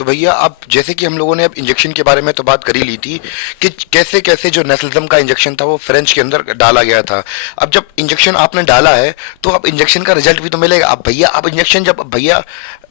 तो भैया अब जैसे कि हम लोगों ने अब इंजेक्शन के बारे में तो बात कर ही ली थी कि कैसे कैसे जो नेशनलिज्म का इंजेक्शन था वो फ्रेंच के अंदर डाला गया था। अब जब इंजेक्शन आपने डाला है तो अब इंजेक्शन का रिजल्ट भी तो मिलेगा। अब भैया अब इंजेक्शन जब भैया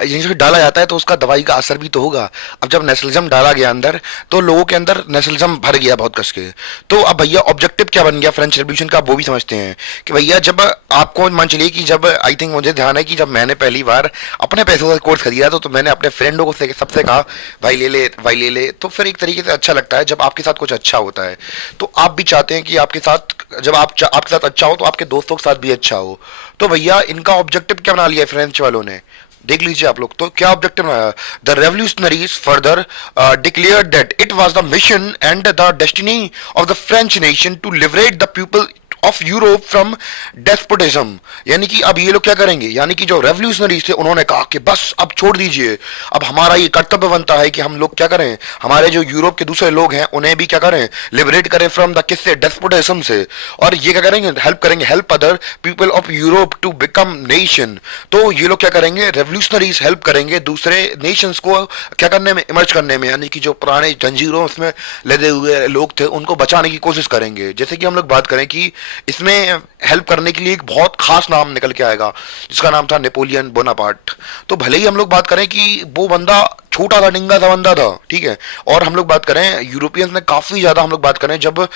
इंजेक्शन डाला जाता है तो उसका दवाई का असर भी तो होगा। अब जब नेशनलिज्म डाला गया अंदर तो लोगों के अंदर नेशनलिज्म भर गया बहुत कस के। तो अब भैया ऑब्जेक्टिव क्या बन गया फ्रेंच रेवोल्यूशन का, वो भी समझते हैं कि भैया जब आपको मान चलिए कि जब आई थिंक मुझे ध्यान है कि जब मैंने पहली बार अपने पैसों से कोर्स खरीदा तो मैंने अपने फ्रेंडों को सबसे कहा भाई ले ले भाई ले ले। तो फिर एक तरीके से अच्छा लगता है जब आपके साथ कुछ अच्छा होता है। तो आप भी चाहते हैं कि आपके साथ जब आपके साथ अच्छा हो तो आपके दोस्तों के साथ भी अच्छा हो। तो भैया इनका ऑब्जेक्टिव क्या बना लिया है फ्रेंच वालों ने, देख लीजिए आप लोग। तो क्या ऑब्जेक्टिव बनाया, the revolutionaries further declared that it was the mission and the destiny of the French nation to liberate the people of Europe from despotism. यानी कि अब ये लोग क्या करेंगे, यानी कि जो रेवोल्यूशनरीज थे उन्होंने कहा कि बस अब छोड़ दीजिए, अब हमारा ये कर्तव्य बनता है कि हम लोग क्या करें, हमारे जो यूरोप के दूसरे लोग हैं उन्हें भी क्या करें, लिबरेट करें फ्रॉम द किससे, डेस्पोटिज्म से। और ये क्या करेंगे, हेल्प करेंगे, help other people of Europe to become nation. तो ये लोग क्या करेंगे, रेवोल्यूशनरीज हेल्प करेंगे दूसरे नेशंस को क्या करने में, इमर्ज करने में, यानी कि जो पुराने जंजीरों में लदे हुए लोग थे उनको बचाने की कोशिश करेंगे। जैसे कि हम लोग बात करें कि इसमें हेल्प करने के लिए एक बहुत खास नाम निकल के आएगा जिसका नाम था नेपोलियन बोनापार्ट। तो भले ही हम लोग बात करें कि वो बंदा छोटा सा डिंगा सा बंदा था, ठीक है, और हम लोग बात करें यूरोपियंस ने काफी ज्यादा, हम लोग बात करें जब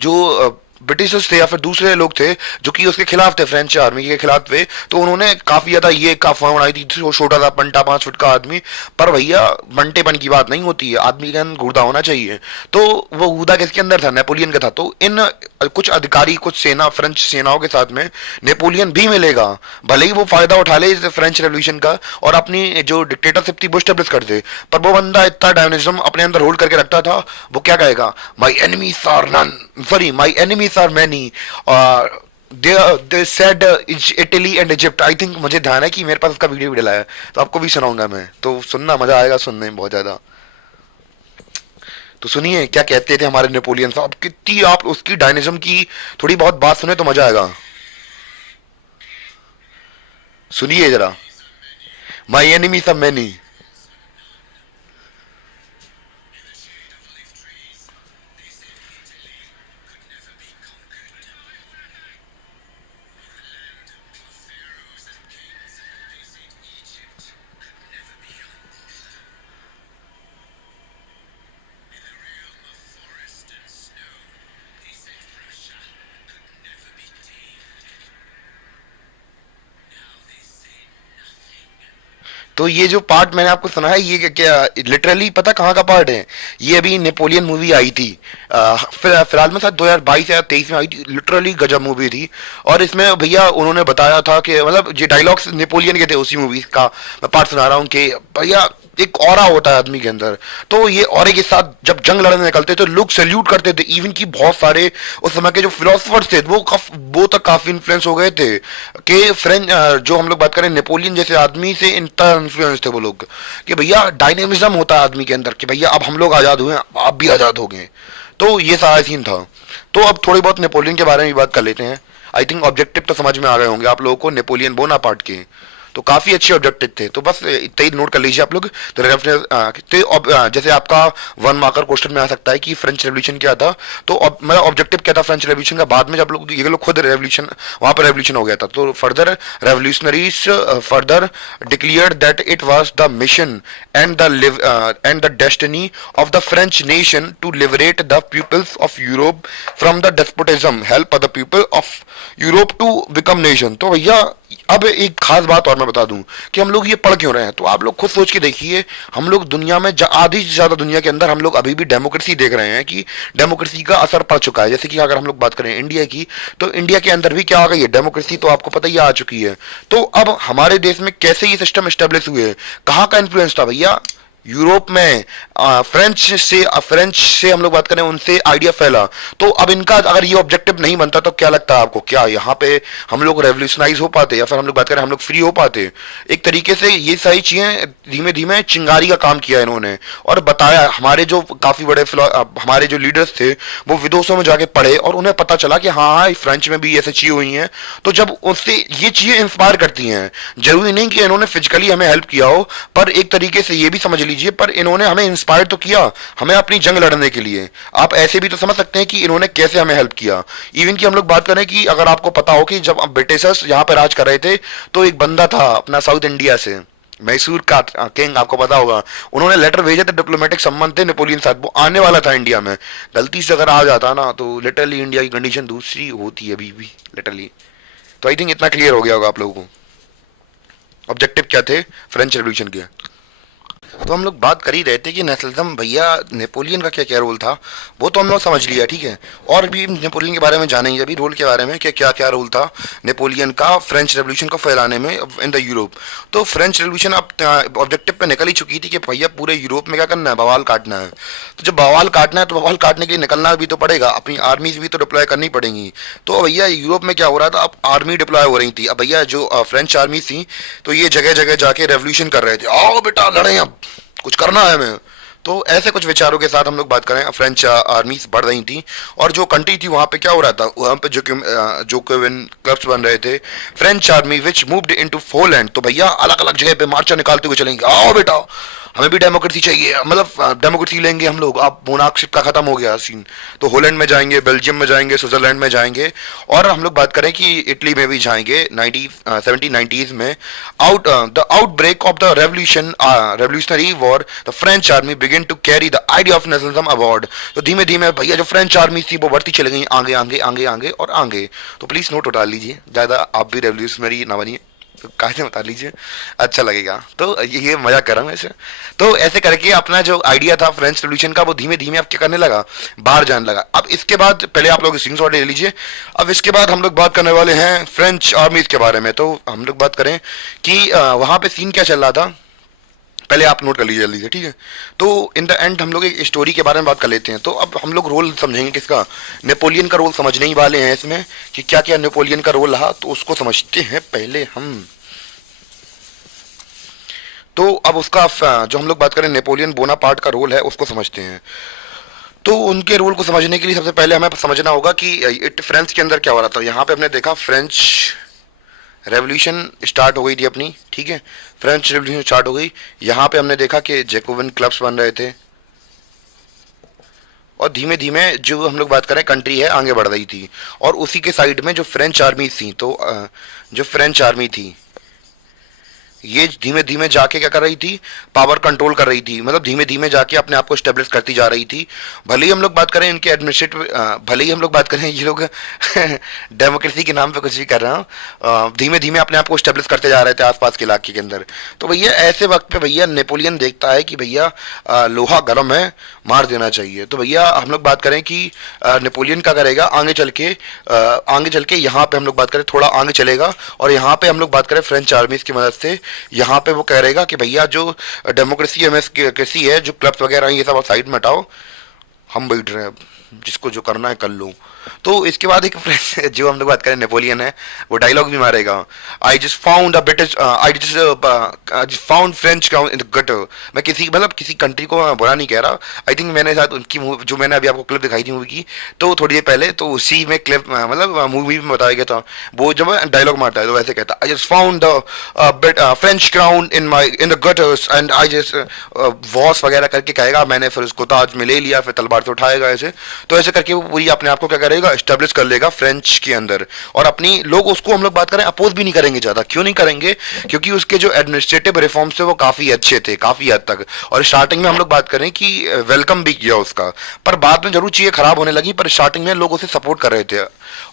जो ब्रिटिशर्स थे या फिर दूसरे लोग थे जो कि उसके खिलाफ थे, फ्रेंच आर्मी के खिलाफ थे, तो उन्होंने काफी ज्यादा ये का फॉर्म बनाई थी, छोटा सा पंटा 5 फुट का आदमी। पर भैया बंटेपन की बात नहीं होती है, आदमी के अंदर गुर्दा होना चाहिए। तो वो गुर्दा किसके अंदर था, नेपोलियन का था। तो इन कुछ अधिकारी, कुछ सेना, फ्रेंच सेनाओं के साथ में नेपोलियन भी मिलेगा, भले ही वो फायदा उठा ले इस फ्रेंच रेवोल्यूशन का और अपनी जो डिक्टेटरशिप थी वो स्टेब्लिश कर दे। पर वो बंदा इतना डायनेमिज्म अपने अंदर होल्ड करके रखता था, वो क्या कहेगा, my enemies are none, sorry my enemies are many, they said Italy and Egypt. I think मुझे ध्यान है कि मेरे पास उसका वीडियो भी डला है, तो आपको भी सुनाऊंगा मैं, तो सुनना, मजा आएगा सुनने में बहुत ज्यादा। तो सुनिए क्या कहते थे हमारे नेपोलियन साहब, कितनी आप उसकी डायनेमिज्म की थोड़ी बहुत बात सुने तो मजा आएगा। सुनिए जरा, माई एनिमीज आर मैनी। तो ये जो पार्ट मैंने आपको सुना है ये क्या लिटरली पता कहाँ का पार्ट है, ये अभी नेपोलियन मूवी आई थी, फिलहाल में शायद 2022 या 23 में आई थी, लिटरली गजब मूवी थी। और इसमें भैया उन्होंने बताया था कि मतलब ये डायलॉग्स नेपोलियन के थे उसी मूवी का, मैं पार्ट सुना रहा हूँ कि भैया एक ऑरा होता है आदमी के अंदर, तो ये ऑरे के साथ जब जंग लड़ने निकलते तो लोग सैल्यूट करते थे। इवन की बहुत सारे उस समय के जो फिलोसफर्स थे वो तक काफी इन्फ्लुएंस हो गए थे कि फ्रेंच जो हम लोग बात करें नेपोलियन जैसे आदमी से इतना इन्फ्लुएंस थे वो लोग कि भैया डायनेमिज्म होता है आदमी के अंदर कि भैया अब हम लोग आजाद हुए, आप भी आजाद हो गए। तो ये सारा सीन था। तो अब थोड़ी बहुत नेपोलियन के बारे में भी बात कर लेते हैं। आई थिंक ऑब्जेक्टिव तो समझ में आ गए होंगे आप लोगों को नेपोलियन बोनापार्ट के, तो काफी अच्छे ऑब्जेक्टिव थे। तो बस इतना ही नोट कर लीजिए आप लोग। तो जैसे आपका 1 मार्कर क्वेश्चन में आ सकता है कि फ्रेंच रेवोल्यूशन क्या था, तो मतलब ऑब्जेक्टिव क्या था फ्रेंच रेवोल्यूशन का। बाद में जब लोग ये लोग खुद रेवोल्यूशन, वहां पर रेवोल्यूशन हो गया था, तो further revolutionaries further declared that it was the mission and the destiny of the French nation to liberate the peoples of Europe from the despotism, help the people of Europe to become nation. तो भैया अब एक खास बात और मैं बता दूं कि हम लोग ये पढ़ क्यों रहे हैं, तो आप लोग खुद सोच के देखिए। हम लोग दुनिया में आधी से ज्यादा दुनिया के अंदर हम लोग अभी भी डेमोक्रेसी देख रहे हैं कि डेमोक्रेसी का असर पड़ चुका है। जैसे कि अगर हम लोग बात करें इंडिया की, तो इंडिया के अंदर भी क्या आ गई है, डेमोक्रेसी तो आपको पता ही आ चुकी है। तो अब हमारे देश में कैसे ये सिस्टम स्टेब्लिश हुए, कहाँ का इन्फ्लुएंस था भैया, यूरोप में फ्रेंच से हम लोग बात करें उनसे आइडिया फैला। तो अब इनका अगर ये ऑब्जेक्टिव नहीं बनता तो क्या लगता है आपको, क्या यहाँ पे हम लोग रेवोल्यूशनाइज हो पाते या फिर हम लोग बात करें हम लोग फ्री हो पाते। एक तरीके से ये सारी चीजें धीमे धीमे चिंगारी का काम किया इन्होंने और बताया। हमारे जो काफी बड़े हमारे जो लीडर्स थे वो विदेशों में जाके पढ़े और उन्हें पता चला कि हाँ हाँ फ्रेंच में भी ऐसी चीजें हुई हैं। तो जब उससे ये चीजें इंस्पायर करती हैं, जरूरी नहीं कि इन्होंने फिजिकली हमें हेल्प किया हो, पर एक तरीके से ये भी समझ लीजिए लीजिए, पर इन्होंने हमें इंस्पायर तो किया हमें अपनी जंग लड़ने के लिए। आप ऐसे भी तो समझ सकते हैं कि इन्होंने कैसे हमें हेल्प किया। इवन कि हम लोग बात करें कि अगर आपको पता हो कि जब ब्रिटिशर्स यहाँ पे राज कर रहे थे, तो एक बंदा था अपना साउथ इंडिया से, मैसूर का किंग, आपको पता होगा, उन्होंने लेटर भेजे थे, डिप्लोमेटिक संबंध थे नेपोलियन साथ, वो आने वाला था इंडिया में। गलती से अगर आ जाता ना तो लिटरली इंडिया की कंडीशन दूसरी होती है अभी भी, लिटरली। तो आई थिंक इतना क्लियर हो गया होगा आप लोगों को ऑब्जेक्टिव क्या थे फ्रेंच रेवोल्यूशन के। तो हम लोग बात कर ही रहे थे कि नेशनलिज्म, भैया नेपोलियन का क्या क्या रोल था वो तो हम लोग समझ लिया, ठीक है। और भी नेपोलियन के बारे में जानेंगे अभी, रोल के बारे में कि क्या क्या रोल था नेपोलियन का फ्रेंच रेवोल्यूशन को फैलाने में इन द यूरोप। तो फ्रेंच रेवोल्यूशन अब ऑब्जेक्टिव पे निकल ही चुकी थी कि भैया पूरे यूरोप में क्या करना है, बवाल काटना है। तो जब बवाल काटना है तो बवाल काटने के लिए निकलना भी तो पड़ेगा, अपनी आर्मीज भी तो डिप्लॉय करनी पड़ेंगी। तो भैया यूरोप में क्या हो रहा था, अब आर्मी डिप्लॉय हो रही थी। अब भैया जो फ्रेंच आर्मी थी तो ये जगह जगह जाके रेवोल्यूशन कर रहे थे, आओ बेटा लड़ें, अब कुछ करना है हमें। तो ऐसे कुछ विचारों के साथ हम लोग बात करें, फ्रेंच आर्मीज बढ़ रही थी। और जो कंट्री थी वहाँ पे क्या हो रहा था, वहाँ पे जो क्लब्स बन रहे थे, फ्रेंच आर्मी विच मूव्ड इनटू पोलैंड। तो भैया अलग अलग जगह पे मार्चा निकालते हुए चलेंगे, आओ बेटा हमें भी डेमोक्रेसी चाहिए, मतलब डेमोक्रेसी लेंगे हम लोग, अब मोनार्कशिप का खत्म हो गया सीन। तो हॉलैंड में जाएंगे, बेल्जियम में जाएंगे, स्विट्जरलैंड में जाएंगे, और हम लोग बात करें कि इटली में भी जाएंगे 1790s में। The outbreak of the revolutionary war, the French army begin to carry the idea of nationalism abroad. तो धीमे धीमे भैया जो फ्रेंच आर्मी थी वो बढ़ती चली गई आगे आगे आगे आगे और आगे। तो प्लीज नोट उठा लीजिए, ज़्यादा आप भी रेवोल्यूशनरी ना बनिए, तो काहे बता लीजिए, अच्छा लगेगा। तो ये मजा कर रहा हूँ ऐसे। तो ऐसे करके अपना जो आइडिया था फ्रेंच रेवोल्यूशन का वो धीमे धीमे अब क्या करने लगा, बाहर जाने लगा। अब इसके बाद पहले आप लोग स्क्रीनशॉट ले लीजिए। अब इसके बाद हम लोग बात करने वाले हैं फ्रेंच आर्मीज के बारे में। तो हम लोग बात करें कि वहां पे सीन क्या चल रहा था, पहले आप नोट कर लीजिए जल्दी से, ठीक है। तो इन द एंड हम लोग एक स्टोरी के बारे में बात कर लेते हैं। तो अब हम लोग रोल समझेंगे किसका, नेपोलियन का रोल समझने ही वाले हैं इसमें कि क्या क्या नेपोलियन का रोल रहा, तो उसको समझते हैं पहले हम। तो अब उसका जो हम लोग बात करें नेपोलियन बोनापार्ट का रोल है उसको समझते हैं। तो उनके रोल को समझने के लिए सबसे पहले हमें समझना होगा कि इट फ्रांस के अंदर क्या हो रहा था। यहाँ पे हमने देखा फ्रेंच रेवोल्यूशन स्टार्ट हो गई थी अपनी, ठीक है, फ्रेंच रेवोल्यूशन स्टार्ट हो गई। यहाँ पे हमने देखा कि जैकोबिन क्लब्स बन रहे थे, और धीमे धीमे जो हम लोग बात करें कंट्री है आगे बढ़ रही थी। और उसी के साइड में जो फ्रेंच आर्मी थी, तो जो फ्रेंच आर्मी थी ये धीमे धीमे जाके क्या कर रही थी, पावर कंट्रोल कर रही थी, मतलब धीमे धीमे जाके अपने आप को स्टेब्लिश करती जा रही थी। भले ही हम लोग बात करें इनके एडमिनिस्ट्रेटिव, भले ही हम लोग बात करें ये लोग डेमोक्रेसी के नाम पे कुछ भी कर रहा हूँ, धीमे धीमे अपने आप को स्टेब्लिश करते जा रहे थे आसपास के इलाके के अंदर। तो भैया ऐसे वक्त पे भैया नेपोलियन देखता है कि भैया लोहा गर्म है, मार देना चाहिए। तो भैया हम लोग बात करें कि नेपोलियन क्या करेगा आगे चल के यहाँ पे हम लोग बात करें थोड़ा आगे चलेगा, और यहाँ पे हम लोग बात करें फ्रेंच आर्मीज की मदद से यहाँ पे वो कह रहेगा कि भैया जो डेमोक्रेसी एमएसक्रेसी है, जो क्लब्स वगैरह ये सब साइड में हटाओ, हम बैठ रहे हैं, जिसको जो करना है कर लो। तो इसके बाद एक फ्रेंच जो हम लोग बात करें नेपोलियन है, वो डायलॉग भी मारेगा, आई just found a British I just found French crown in the gutter. मैं किसी मतलब किसी कंट्री को बुरा नहीं कह रहा। आई थिंक मैंने शायद उनकी जो मैंने अभी आपको क्लिप दिखाई थी मूवी की, तो थोड़ी देर पहले, तो उसी में क्लिप मतलब मूवी में बताया गया था, वो जब डायलॉग मारता है तो वैसे कहता, I just found the French crown in the gutters and I just was वगैरह करके कहेगा, मैंने फिर उसको ताज में ले लिया, फिर तलवार से उठाएगा ऐसे। तो ऐसे करके वो पूरी अपने आप को क्या करेगा, स्टेब्लिश कर लेगा फ्रेंच के अंदर। और अपनी लोग उसको हम लोग बात करें अपोज भी नहीं करेंगे ज्यादा। क्यों नहीं करेंगे, क्योंकि उसके जो एडमिनिस्ट्रेटिव रिफॉर्म्स थे वो काफी अच्छे थे, काफी हद तक। और स्टार्टिंग में हम लोग बात करें कि वेलकम भी किया उसका, पर बाद में जरूर चीजें खराब होने लगी, पर स्टार्टिंग में लोग उसे सपोर्ट कर रहे थे।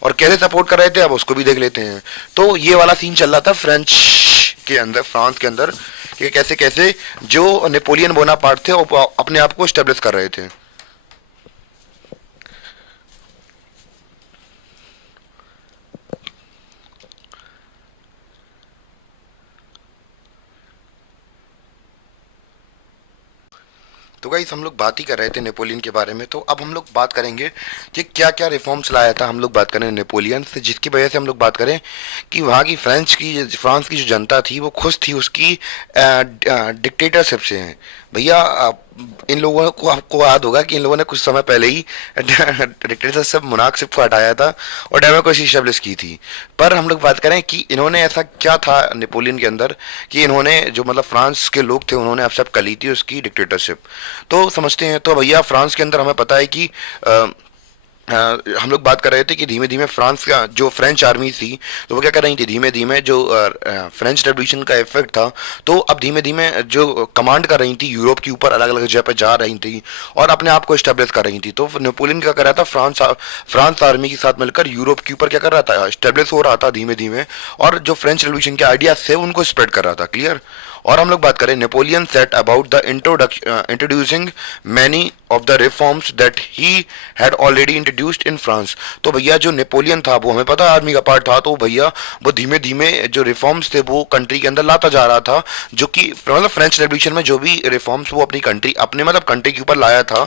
और कैसे सपोर्ट कर रहे थे अब उसको भी देख लेते हैं। तो ये वाला सीन चल रहा था फ्रेंच के अंदर, फ्रांस के अंदर, कि कैसे कैसे जो नेपोलियन बोनापार्ट थे वो अपने आप को स्टेब्लिश कर रहे थे। तो गाइस हम लोग बात ही कर रहे थे नेपोलियन के बारे में। तो अब हम लोग बात करेंगे कि क्या क्या रिफॉर्म्स लाया था। हम लोग बात करें नेपोलियन से, जिसकी वजह से हम लोग बात करें कि वहाँ की फ्रांस की जो जनता थी वो खुश थी उसकी डिक्टेटरशिप से। भैया इन लोगों को, आपको याद होगा कि इन लोगों ने कुछ समय पहले ही डिक्टेटरशिप मोनार्कशिप को हटाया था और डेमोक्रेसी इस्टेब्लिश की थी। पर हम लोग बात करें कि इन्होंने ऐसा क्या था नेपोलियन के अंदर कि इन्होंने जो मतलब फ्रांस के लोग थे उन्होंने एक्सेप्ट कर ली थी उसकी डिक्टेटरशिप। तो समझते हैं। तो भैया फ्रांस के अंदर हमें पता है कि हम लोग बात कर रहे थे कि धीमे धीमे फ्रांस का जो फ्रेंच आर्मी थी तो वो क्या कर रही थी, धीमे धीमे जो फ्रेंच रेवोल्यूशन का इफेक्ट था तो अब धीमे धीमे जो कमांड कर रही थी यूरोप के ऊपर अलग अलग जगह पे जा रही थी और अपने आप को स्टेब्लिश कर रही थी। तो नेपोलियन क्या कर रहा था, फ्रांस आर्मी के साथ मिलकर यूरोप के ऊपर क्या कर रहा था, स्टेब्लिश हो रहा था धीमे धीमे, और जो फ्रेंच रेवोल्यूशन के आइडियाज थे उनको स्प्रेड कर रहा था। क्लियर। और हम लोग बात करें Napoleon set about the introducing many of the reforms that he had already introduced in France. तो भैया जो नेपोलियन था वो हमें पता है आर्मी का पार्ट था, तो भैया वो धीमे धीमे जो रिफॉर्म्स थे वो कंट्री के अंदर लाता जा रहा था, जो कि मतलब फ्रेंच रेवोल्यूशन में जो भी रिफॉर्म्स वो अपनी कंट्री अपने मतलब कंट्री के ऊपर लाया था।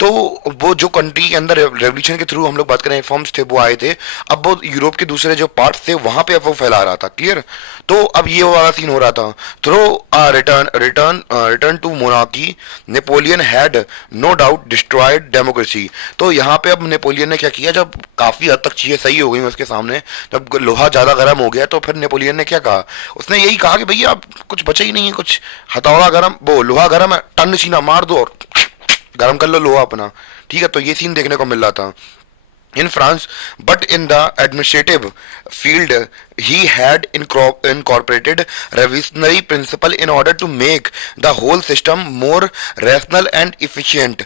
तो वो जो कंट्री के अंदर रेवोल्यूशन के थ्रू हम लोग बात करें रिफॉर्म्स थे वो आए थे, अब वो यूरोप के दूसरे जो पार्ट्स थे वहां पे अब वो फैला रहा था। क्लियर। तो अब ये वाला सीन हो रहा था। Through return to monarchy Napoleon had no doubt destroyed democracy. तो यहाँ पे अब नेपोलियन ने क्या किया, जब काफी हद तक चीजें सही हो गई उसके सामने, जब लोहा ज्यादा गर्म हो गया तो फिर नेपोलियन ने क्या कहा, उसने यही कहा कि भैया अब कुछ बचा ही नहीं है, कुछ हथौड़ा गर्म, वो लोहा गर्म है, टन सीना मार दो और गर्म कर लो लोहा अपना। ठीक है। तो ये सीन देखने को मिल रहा था in France, but in the administrative field, he had incorporated revolutionary principle in order to make the whole system more rational and efficient.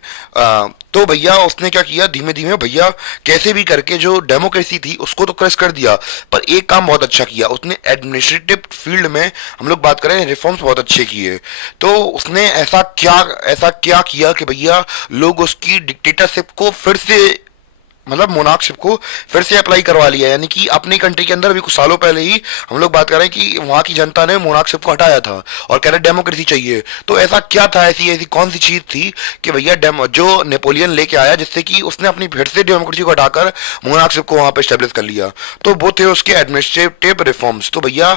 तो भैया उसने क्या किया, धीमे धीमे भैया कैसे भी करके जो डेमोक्रेसी थी उसको तो क्रश कर दिया, पर एक काम बहुत अच्छा किया उसने एडमिनिस्ट्रेटिव फील्ड में, हम लोग बात करें रिफॉर्म्स बहुत अच्छे किए। तो उसने ऐसा क्या किया कि भैया लोग उसकी डिक्टेटरशिप को फिर से मतलब मोनार्कशिप को फिर से अप्लाई करवा लिया, यानी कि अपनी कंट्री के अंदर भी कुछ सालों पहले ही हम लोग बात कर रहे हैं कि वहां की जनता ने मोनार्कशिप को हटाया था और कह रहे डेमोक्रेसी चाहिए। तो ऐसा क्या था, ऐसी ऐसी कौन सी चीज थी कि भैया जो नेपोलियन लेके आया जिससे कि उसने अपनी फिर से डेमोक्रेसी को हटाकर मोनार्कशिप को वहां पे स्टेब्लिश कर लिया। तो वो थे उसके एडमिनिस्ट्रेटिव रिफॉर्म्स। तो भैया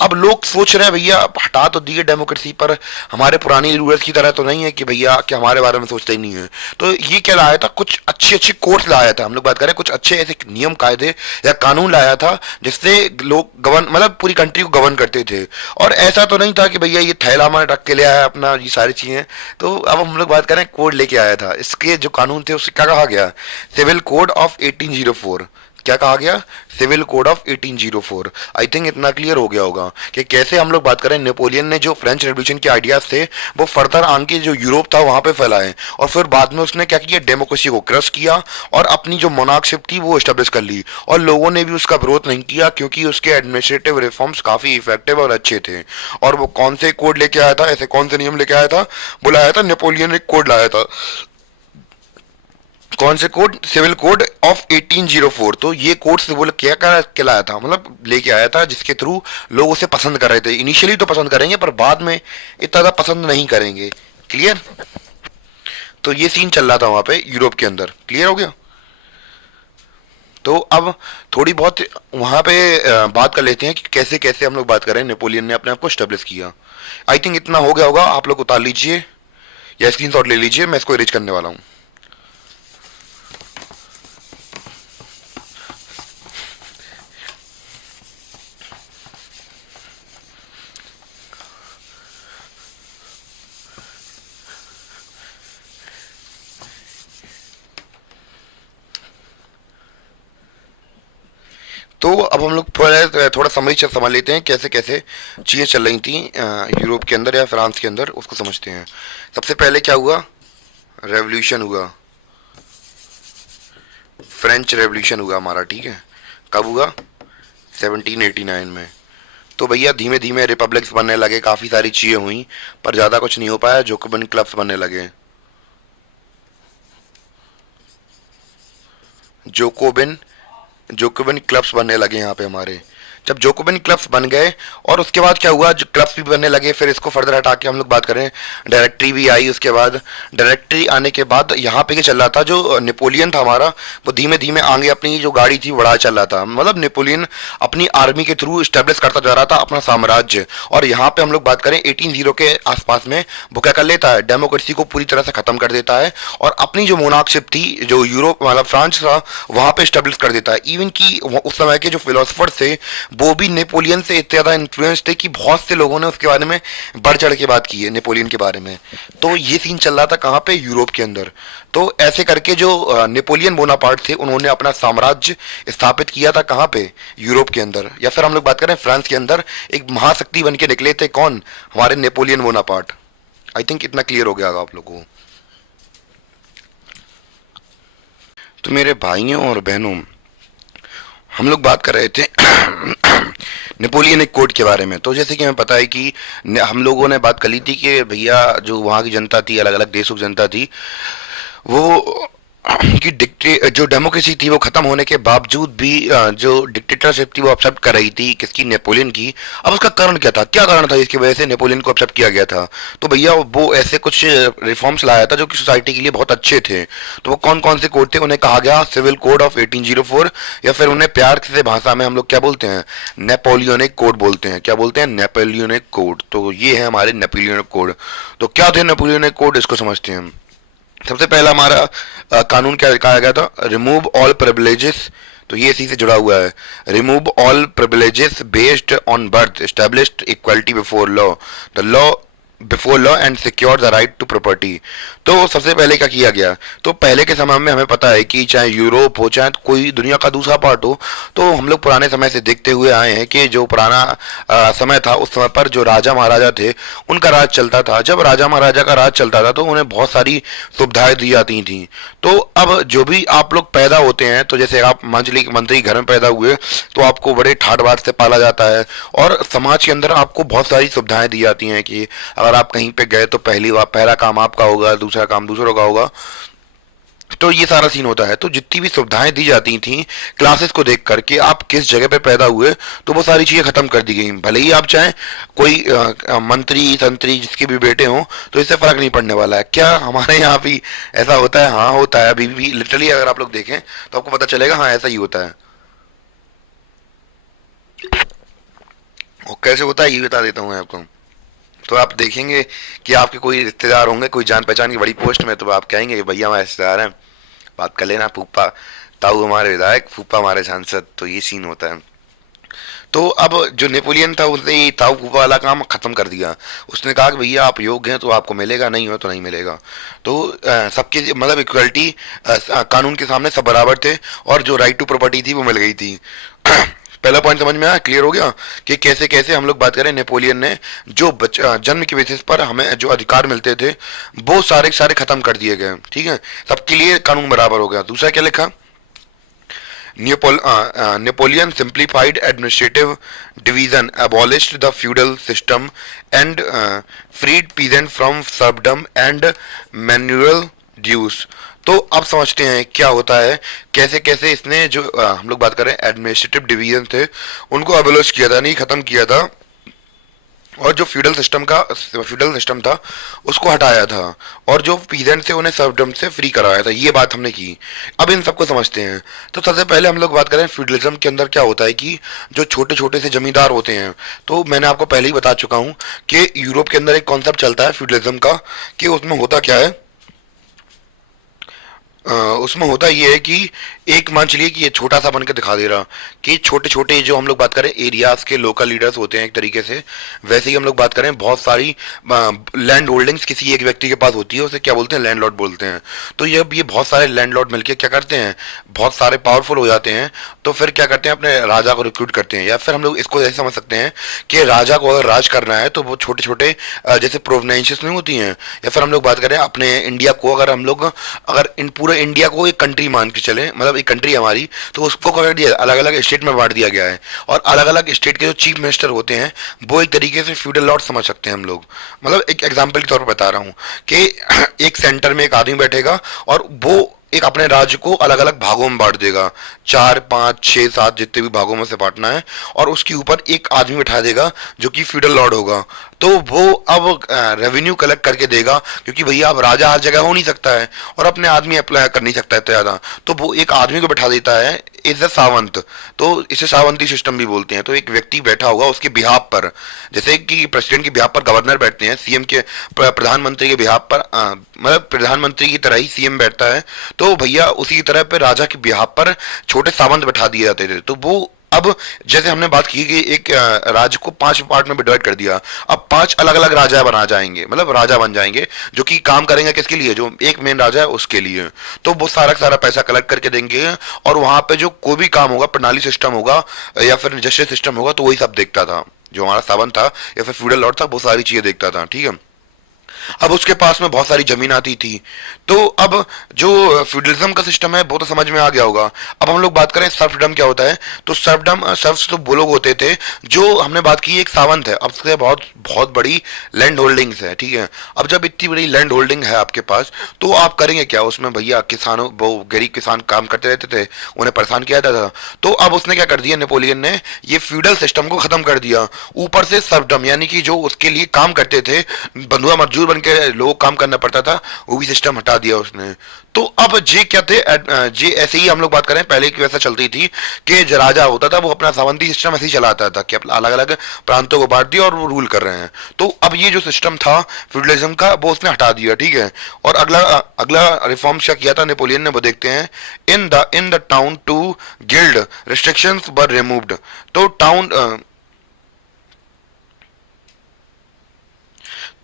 अब लोग सोच रहे हैं भैया हटा तो दिए डेमोक्रेसी, पर हमारे पुरानी रूलर्स की तरह तो नहीं है कि भैया कि हमारे बारे में सोचते ही नहीं है। तो ये क्या लाया था, कुछ अच्छे अच्छे कोर्स लाया था, हम लोग बात करें कुछ अच्छे ऐसे नियम कायदे या कानून लाया था जिससे लोग गवर्न मतलब पूरी कंट्री को गवर्न करते थे। और ऐसा तो नहीं था कि भैया ये थैला हमारे रख के ले आया अपना ये सारी चीजें। तो अब हम लोग बात करें कोड लेके आया था, इसके जो कानून थे उससे क्या कहा गया, सिविल कोड ऑफ 1804। क्या कहा गया, civil code of 1804। I think इतना क्लियर हो गया होगा कि कैसे हम लोग बात करें नेपोलियन ने जो फ्रेंच रेवोल्यूशन के आइडियाज थे वो फर्दर आगे जो यूरोप था वहां पे फैलाए, और फिर बाद में उसने क्या किया, डेमोक्रेसी को क्रश किया और अपनी जो मोनार्कशिप थी वो एस्टेब्लिश कर ली। और लोगों ने भी उसका विरोध नहीं किया क्योंकि उसके एडमिनिस्ट्रेटिव रिफॉर्म्स काफी इफेक्टिव और अच्छे थे। और वो कौन से कोड लेके आया था, ऐसे कौन से नियम लेके आया था, बुलाया था नेपोलियन ने कोड लाया था। कौन से कोड, सिविल कोड ऑफ 1804। तो ये कोड से वो क्या कहलाया था, मतलब लेके आया था जिसके थ्रू लोग उसे पसंद कर रहे थे। इनिशियली तो पसंद करेंगे पर बाद में इतना ज्यादा पसंद नहीं करेंगे। क्लियर। तो ये सीन चल रहा था वहां पे यूरोप के अंदर। क्लियर हो गया। तो अब थोड़ी बहुत वहां पे बात कर लेते हैं कि कैसे कैसे हम लोग बात करें नेपोलियन ने अपने आप को स्टेब्लिश किया। आई थिंक इतना हो गया होगा, आप लोग उतार लीजिए या स्क्रीन शॉट ले लीजिए, मैं इसको इरेज करने वाला हूँ। तो अब हम लोग थोड़ा थोड़ा समझ लेते हैं कैसे कैसे चीज़ें चल रही थी यूरोप के अंदर या फ्रांस के अंदर, उसको समझते हैं। सबसे पहले क्या हुआ, रेवोल्यूशन हुआ, फ्रेंच रेवोल्यूशन हुआ हमारा। ठीक है। कब हुआ, 1789 में। तो भैया धीमे धीमे रिपब्लिक्स बनने लगे, काफ़ी सारी चीज़ें हुई पर ज़्यादा कुछ नहीं हो पाया, जोकोबिन क्लब्स बनने लगे। जोकोबिन जोकोबिन क्लब्स बनने लगे यहाँ पे हमारे, जब जोकोबियन क्लब्स बन गए और उसके बाद क्या हुआ, जो क्लब्स भी बनने लगे, फिर इसको फर्दर हटा के हम लोग बात करें डायरेक्टरी भी आई। उसके बाद डायरेक्टरी आने के बाद यहाँ पे क्या चल रहा था, जो नेपोलियन था हमारा, वो धीमे धीमे आगे अपनी जो गाड़ी थी बढ़ा चल रहा था। मतलब नेपोलियन अपनी आर्मी के थ्रू स्टेब्लिश करता जा रहा था अपना साम्राज्य। और यहाँ पे हम लोग बात करें 1800 के आसपास में वो क्या कर लेता है, डेमोक्रेसी को पूरी तरह से खत्म कर देता है और अपनी जो मोनार्कशिप थी, जो यूरोप मतलब फ्रांस था, वहां पे स्टेब्लिश कर देता है। इवन की उस समय के जो फिलोसफर्स थे वो भी नेपोलियन से इतने ज़्यादा इन्फ्लुएंस थे कि बहुत से लोगों ने उसके बारे में बढ़ चढ़ के बात की है नेपोलियन के बारे में। तो ये सीन चल रहा था कहाँ पे, यूरोप के अंदर। तो ऐसे करके जो नेपोलियन बोनापार्ट थे उन्होंने अपना साम्राज्य स्थापित किया था कहाँ पे, यूरोप के अंदर। या फिर हम लोग बात करें फ्रांस के अंदर एक महाशक्ति बन के निकले थे कौन, हमारे नेपोलियन बोनापार्ट। आई थिंक इतना क्लियर हो गया होगा आप लोगों को। तो मेरे भाइयों और बहनों, हम लोग बात कर रहे थे नेपोलियन एक कोड के बारे में। तो जैसे कि हमें पता है कि हम लोगों ने बात कर ली थी कि भैया जो वहाँ की जनता थी, अलग अलग देशों की जनता थी, वो कि जो डेमोक्रेसी थी वो खत्म होने के बावजूद भी जो डिक्टेटरशिप थी वो एक्सेप्ट कर रही थी किसकी, नेपोलियन की। अब उसका कारण क्या था, क्या कारण था जिसकी वजह से नेपोलियन को एक्सेप्ट किया गया था? तो भैया वो ऐसे कुछ रिफॉर्म्स लाया था जो कि सोसाइटी के लिए बहुत अच्छे थे। तो वो कौन कौन से कोड थे, उन्हें कहा गया सिविल कोड ऑफ 1804, या फिर उन्हें प्यार से भाषा में हम लोग क्या बोलते हैं, नेपोलियनिक कोड बोलते हैं। क्या बोलते हैं, नेपोलियनिक कोड। तो ये है हमारे नेपोलियनिक कोड। तो क्या थे नेपोलियनिक कोड, इसको समझते हैं हम। सबसे पहला हमारा कानून क्या कहा गया था, रिमूव ऑल प्रिविलेजेस। तो ये इसी से जुड़ा हुआ है, remove all privileges based on birth, established equality before law, the law before law and secure the right to property. तो सबसे पहले क्या किया गया, तो पहले के समय में हमें पता है कि चाहे यूरोप हो चाहे कोई दुनिया का दूसरा पार्ट हो, तो हम लोग पुराने समय से देखते हुए आए हैं कि जो पुराना समय था उस समय पर जो राजा महाराजा थे उनका राज चलता था। जब राजा महाराजा का राज चलता था तो उन्हें बहुत सारी सुविधाएं दी जाती थी। तो अब जो भी आप लोग पैदा होते हैं, तो जैसे आप मंत्री मंत्री घर में पैदा हुए तो आपको बड़े ठाट बाट से पाला जाता है और समाज के अंदर आपको बहुत सारी सुविधाएं दी जाती हैं कि अगर आप कहीं पे गए तो पहला काम आपका होगा, दूसरा काम दूसरों का होगा। तो ये सारा सीन होता है। तो जितनी भी सुविधाएं दी जाती थी क्लासेस को देख करके आप किस जगह पे पैदा हुए, तो वो सारी चीजें खत्म कर दी गई। भले ही आप चाहें कोई मंत्री संतरी जिसके भी बेटे हों, तो इससे फर्क नहीं पड़ने वाला है। क्या हमारे यहाँ भी ऐसा होता है? हाँ होता है, अभी भी लिटरली अगर आप लोग देखें तो आपको पता चलेगा, हाँ ऐसा ही होता है। और कैसे होता है ये बता देता हूँ मैं आपको। तो आप देखेंगे कि आपके कोई रिश्तेदार होंगे, कोई जान पहचान की बड़ी पोस्ट में, तो आप कहेंगे कि भैया हमारे रिश्तेदार हैं, बात कर लेना, फूफा ताऊ हमारे विधायक, फूफा हमारे सांसद। तो ये सीन होता है। तो अब जो नेपोलियन था उसने ये ताऊ फूफा वाला काम खत्म कर दिया। उसने कहा कि भैया आप योग्य हैं तो आपको मिलेगा, नहीं हो तो नहीं मिलेगा। तो सबके मतलब इक्वलिटी, कानून के सामने सब बराबर थे और जो राइट टू प्रॉपर्टी थी वो मिल गई थी। पहला पॉइंट समझ में आया, क्लियर हो गया कि कैसे कैसे हम लोग बात करें नेपोलियन ने जो जन्म के बेसिस पर हमें जो अधिकार मिलते थे वो सारे सारे खत्म कर दिए गए। ठीक है, सबके लिए कानून बराबर हो गया। दूसरा क्या लिखा, Napoleon simplified administrative division, abolished the feudal system and freed peasant from serfdom and manual dues. तो अब समझते हैं क्या होता है, कैसे कैसे इसने जो हम लोग बात करें एडमिनिस्ट्रेटिव डिवीजन थे उनको अबोलिश किया था, नहीं खत्म किया था, और जो फ्यूडल सिस्टम था उसको हटाया था, और जो पीजेंट थे उन्हें सर्वडम से फ्री कराया था। ये बात हमने की। अब इन सबको समझते हैं। तो सबसे पहले हम लोग बात करें फ्यूडलिज्म के अंदर क्या होता है कि जो छोटे छोटे से जमींदार होते हैं, तो मैंने आपको पहले ही बता चुका हूँ कि यूरोप के अंदर एक कॉन्सेप्ट चलता है फ्यूडलिज्म का, कि उसमें होता क्या है, उसमें होता ये है कि एक मान चलिए कि ये छोटा सा बन के दिखा दे रहा कि छोटे छोटे जो हम लोग बात करें एरियाज के लोकल लीडर्स होते हैं एक तरीके से, वैसे ही हम लोग बात करें बहुत सारी लैंड होल्डिंग्स किसी एक व्यक्ति के पास होती है, उसे क्या बोलते हैं, लैंडलॉर्ड बोलते हैं। तो ये बहुत सारे लैंडलॉर्ड मिलके क्या करते हैं, बहुत सारे पावरफुल हो जाते हैं, तो फिर क्या करते हैं, अपने राजा को रिक्रूट करते हैं। या फिर हम लोग इसको ऐसे समझ सकते हैं कि राजा को अगर राज करना है तो वो छोटे छोटे जैसे प्रोविंसेस नहीं होती हैं, या फिर हम लोग बात करें अपने इंडिया को, अगर हम लोग अगर इन पूरे इंडिया को एक कंट्री मान के चले, मतलब एक कंट्री हमारी, तो उसको कर दिया अलग अलग स्टेट में बांट दिया गया है, और अलग अलग स्टेट के जो चीफ मिनिस्टर होते हैं वो एक तरीके से फ्यूडल लॉर्ड समझ सकते हैं हम लोग। मतलब एक एग्जांपल के तौर पर बता रहा हूँ कि एक सेंटर में एक आदमी बैठेगा और वो एक अपने राज्य को अलग अलग भागों में बांट देगा, 4 5 6 7 जितने भी भागों में से बांटना है, और उसके ऊपर एक आदमी बैठा देगा जो कि फ्यूडल लॉर्ड होगा। तो वो अब रेवेन्यू कलेक्ट करके देगा, क्योंकि भैया अब राजा हर जगह हो नहीं सकता है और अपने आदमी अप्लाई कर नहीं सकता है इतना ज्यादा, तो वो एक आदमी को बैठा देता है, इज अ सावंत। तो इसे सावंती सिस्टम भी बोलते हैं। तो एक व्यक्ति बैठा होगा उसके बिहाफ पर, जैसे कि प्रेसिडेंट के बिहाफ पर गवर्नर बैठते हैं, सीएम के प्रधानमंत्री के बिहाफ पर मतलब प्रधानमंत्री की तरह ही सीएम बैठता है। तो भैया उसी की तरह पे राजा के बिहाफ पर छोटे सावंत बैठा दिए जाते थे। तो वो अब जैसे हमने बात की कि एक राज्य को 5 पार्ट में डिवाइड कर दिया, अब 5 अलग अलग राजा बना जाएंगे, मतलब राजा बन जाएंगे जो कि काम करेंगे किसके लिए, जो एक मेन राजा है उसके लिए। तो वो सारा सारा पैसा कलेक्ट करके देंगे, और वहां पे जो कोई भी काम होगा, प्रणाली सिस्टम होगा या फिर जस्टिस सिस्टम होगा, तो वही सब देखता था। जो हमारा सावंत था या फिर फ्यूडल लॉर्ड था, वो सारी चीजें देखता था, ठीक है। अब उसके पास में बहुत सारी जमीन आती थी। तो अब जो फ्यूडलिज्म का सिस्टम है वो तो समझ में आ गया होगा। अब हम लोग बात करें सर्फडम क्या होता है, तो सर्फडम सर्फ्स तो वो लोग होते थे जो हमने बात की, एक सावंत है, अब उसके बहुत बहुत बड़ी लैंड होल्डिंग्स है, ठीक है। अब जब इतनी बड़ी लैंड होल्डिंग है आपके पास, तो आप करेंगे क्या उसमें, भैया किसानों, वो गरीब किसान काम करते रहते थे, उन्हें परेशान किया जाता था। तो अब उसने क्या कर दिया, नेपोलियन ने ये फ्यूडल सिस्टम को खत्म कर दिया। ऊपर से सर्फडम यानी कि जो उसके लिए काम करते थे, बंधुआ मजदूर बन के लोग काम करना पड़ता था, वो भी सिस्टम हटा दिया उसने। तो अब जे क्या थे, जे ऐसे ही हम लोग बात करें पहले की वैसा चलती थी कि जो राजा होता था वो अपना सावंती सिस्टम ऐसे ही चलाता था कि अलग अलग प्रांतों को बांट दिया और वो रूल कर रहे हैं। तो अब ये जो सिस्टम था फ्यूडलिज्म का, वो उसने हटा दिया, ठीक है। और अगला अगला रिफॉर्म क्या किया था नेपोलियन ने, वो देखते हैं। In the town too guild restrictions were removed. तो टाउन